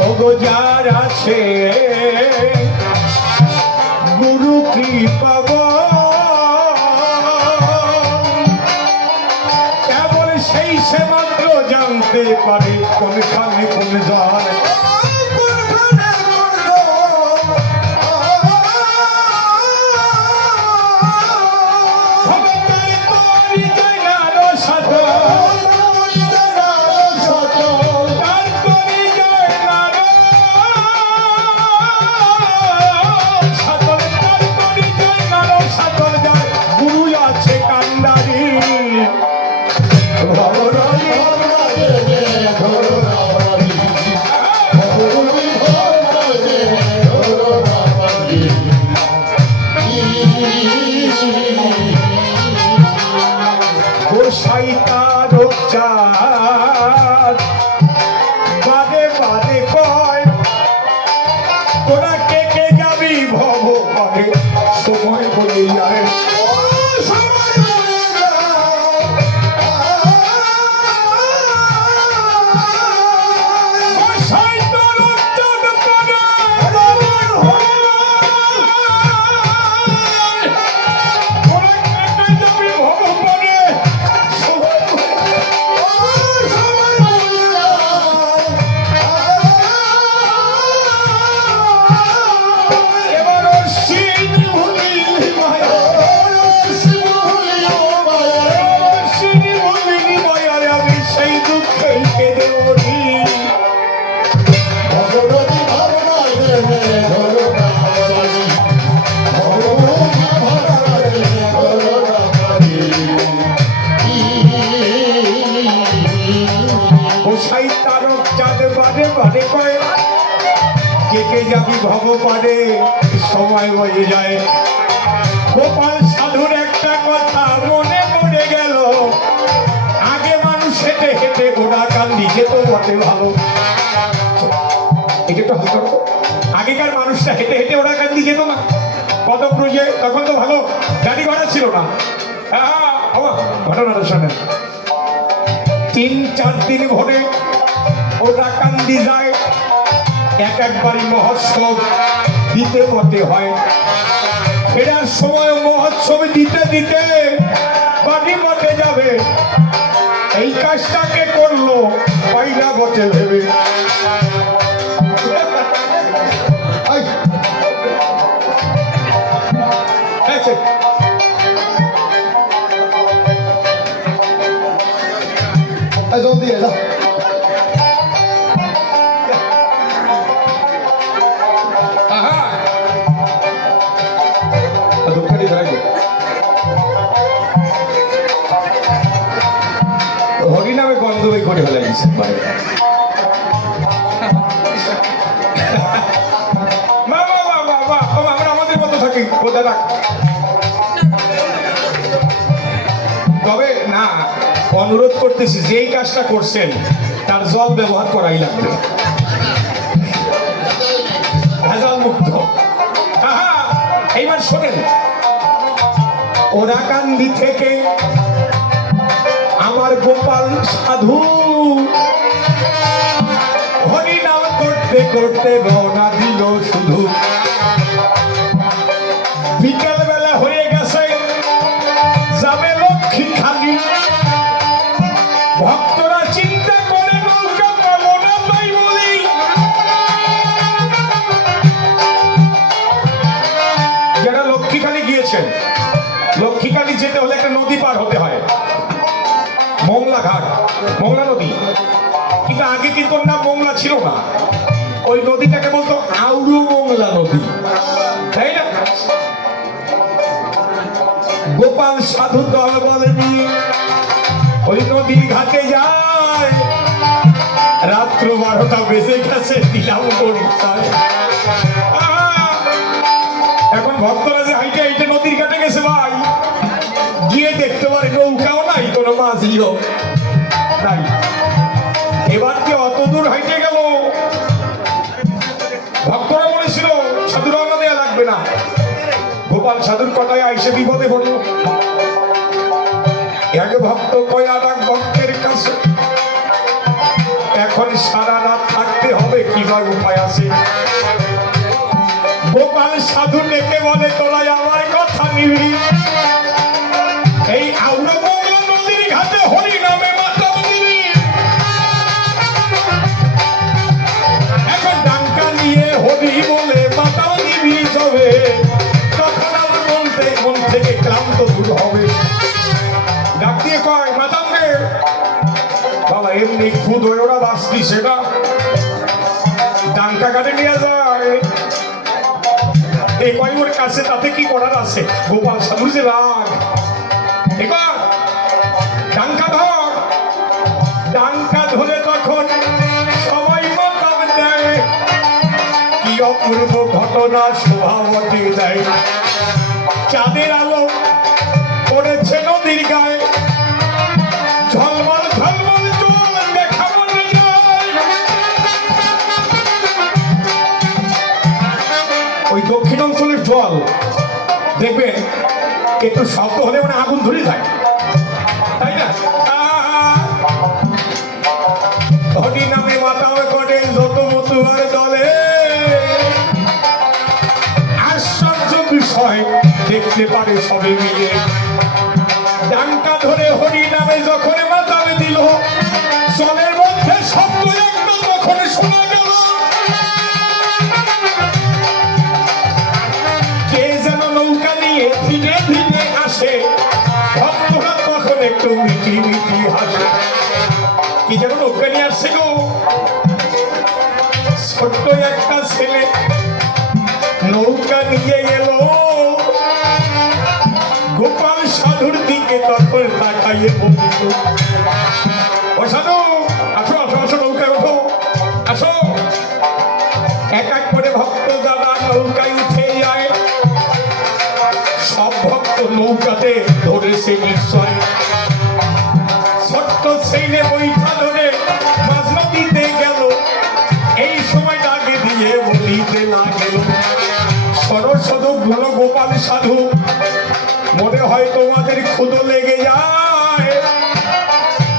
ওগো যার আছে গুরু কৃপা কেবল সেই সে মাত্র জানতে পারে কোনখানে কোন জল গোসাই তারক চাঁদ বারে বারে কয় কে যাবি ভব পারে সময় বয়ে যায়। গোপাল সাধুর একটা কথা মনে পড়ে গেল, আগে মানুষ হেঁটে হেঁটে ওরা কান্দি যেত বটে ভালো। এটা তো হালকা, আগেকার মানুষটা হেঁটে হেঁটে ওরা কান্দি যেত না পদব্রজে, তখন তো ভালো গাড়ি ভাড়া ছিল না। ঘটনাটা শোনেন, 3-4 দিন ভরে ওরা কান্দি যায়, একবারই মহোৎসব দিতে হতে হয়। ফেরার সময় মহোৎসব দিতে দিতে বাড়ি মতে যাবে, এই কাজটাকে করলো পাইলা বটে ভেবে। এই, আছে। এই জলদি আয়, যা। আহা, দুঃখটি ধরে হরিনামে গন্ধ বই করে ফেলা গেছে। আমরা আমাদের মতো থাকি ও দাদা। তবে না, অনুরোধ করতেছি যেই কাজটা করছেন তার জল ব্যবহার করাই লাগবে, ভেজাল মুক্ত। এইবার শোনেন, ওরাকান্দি থেকে আমার গোপাল সাধু হরিনাম করতে করতে রওনা দিল শুধু। বিকেল বেলা হয়ে গেছে, যাবে লক্ষ্মী খালি। ভক্তরা চিন্তা করে নৌকা পাবো না তাই বলি, যারা লক্ষ্মীখালি গিয়েছেন, লক্ষ্মীখালি যেতে হলে একটা নদী পার হতে হয়, মংলা ঘাট, মংলা নদী। কিন্তু আগে কিন্তু ওর নাম মংলা ছিল না, ওই নদীটাকে বলতো আউরু মংলা নদী, তাই না? গোপাল সাধু দল বলে নিয়ে ওই নদীর ঘাটে যায়, রাত্র 12টা বেজে গেছে, দিলাম পরীক্ষায়। এখন ভক্তরা যে হাইটে হাইটে নদীর ঘাটে গেছে ভাই, গিয়ে দেখতে পারে নৌকাও নাই, কোনো মাঝিও নাই। এবার কি অত দূর হাইটে গেল, ভক্তরা বলেছিল সাধু রওনা দেয়া লাগবে না। গোপাল সাধুর কথায় আইসে বিপদে পড়ল। এক ভক্ত কয় আর এক ভক্তের কাছে, এখন সারা রাত থাকতে হবে, কিবার উপায় আছে? গোপাল সাধু ডেকে বলে তোরা আমার কথা নিবি, এই আউরবঙ্গ নদীর ঘাটে হরি নামে মাতাম দিবি। এখন ডাঙ্কা নিয়ে হরি বলে মাতাম দিবি যাবে, তখন আর মন থেকে ক্লান্ত দূর হবে। ডাক দিয়ে কয় মাতামকে, বাবা এমনি খুদ হয়ে ওরা বাঁচতি, সেটা ডাঙ্কা কাটে নিয়ে যায়। এই কয় ওর কাছে তাতে কি করার আছে? গোপাল সাধুর যে রাগ, এবার ডাঙ্কা ধর। ডাঙ্কা ধরে তখন সবাই মাতাম দেয়, কি অপূর্ব ঘটনা শোভাবতী দেয়। চাঁদের আলো পড়েছে নদীর গায়ে, ঝলমল ঝলমল জল দেখা মনে যায়। ওই দক্ষিণ অঞ্চলের জল দেখবেন একটু শব্দ হলে মানে আগুন ধরে যায়, তাই না? হরি নামে মাতাও করে যত মতুয়ার দলে, আশ্চর্য বিষয় দেখতে পারে সবে মিলে। ডাঙ্কা ধরে হরি নামে যখন মাতাবে দিল, জলের মধ্যে শব্দ একটা তখন শোনা গেল, কে যেন নৌকা নিয়ে ধীরে ধীরে আসে। ভক্তরা তখন একটু মিটি মিটি হাসে, কি যেন নৌকা নিয়ে আসছে গো। ছোট্ট একটা ছেলে নৌকা নিয়ে এলো, গোপাল সাধুর দিকে তখন তাকাইয়ে বলিল, ও সাধু আসো আসো আসো নৌকায় ওঠো আসো। এক এক করে ভক্ত যারা নৌকায় উঠে যায়, সব ভক্ত নৌকাতে ধরেছে নিশ্চয়। ছোট্ট ছেলে বৈঠা ধরে মাঝ নদীতে গেল, এই সময় ডাকে দিয়ে বলিতে লাগেল, সরস্বত ঘন গোপাল সাধু, মনে হয় তোমাদের ক্ষুধ লেগে যায়,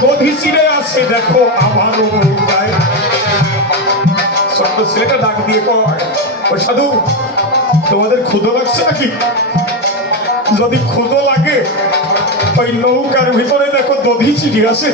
দধিচিরে আছে দেখো আমারও নৌকায়। ছোট্ট ছেলেটা ডাক দিয়ে কয়, ও সাধু তোমাদের ক্ষুধ লাগছে নাকি? যদি ক্ষুধ লাগে ওই নৌকার ভিতরে দেখো দধিচিড়ি আছে।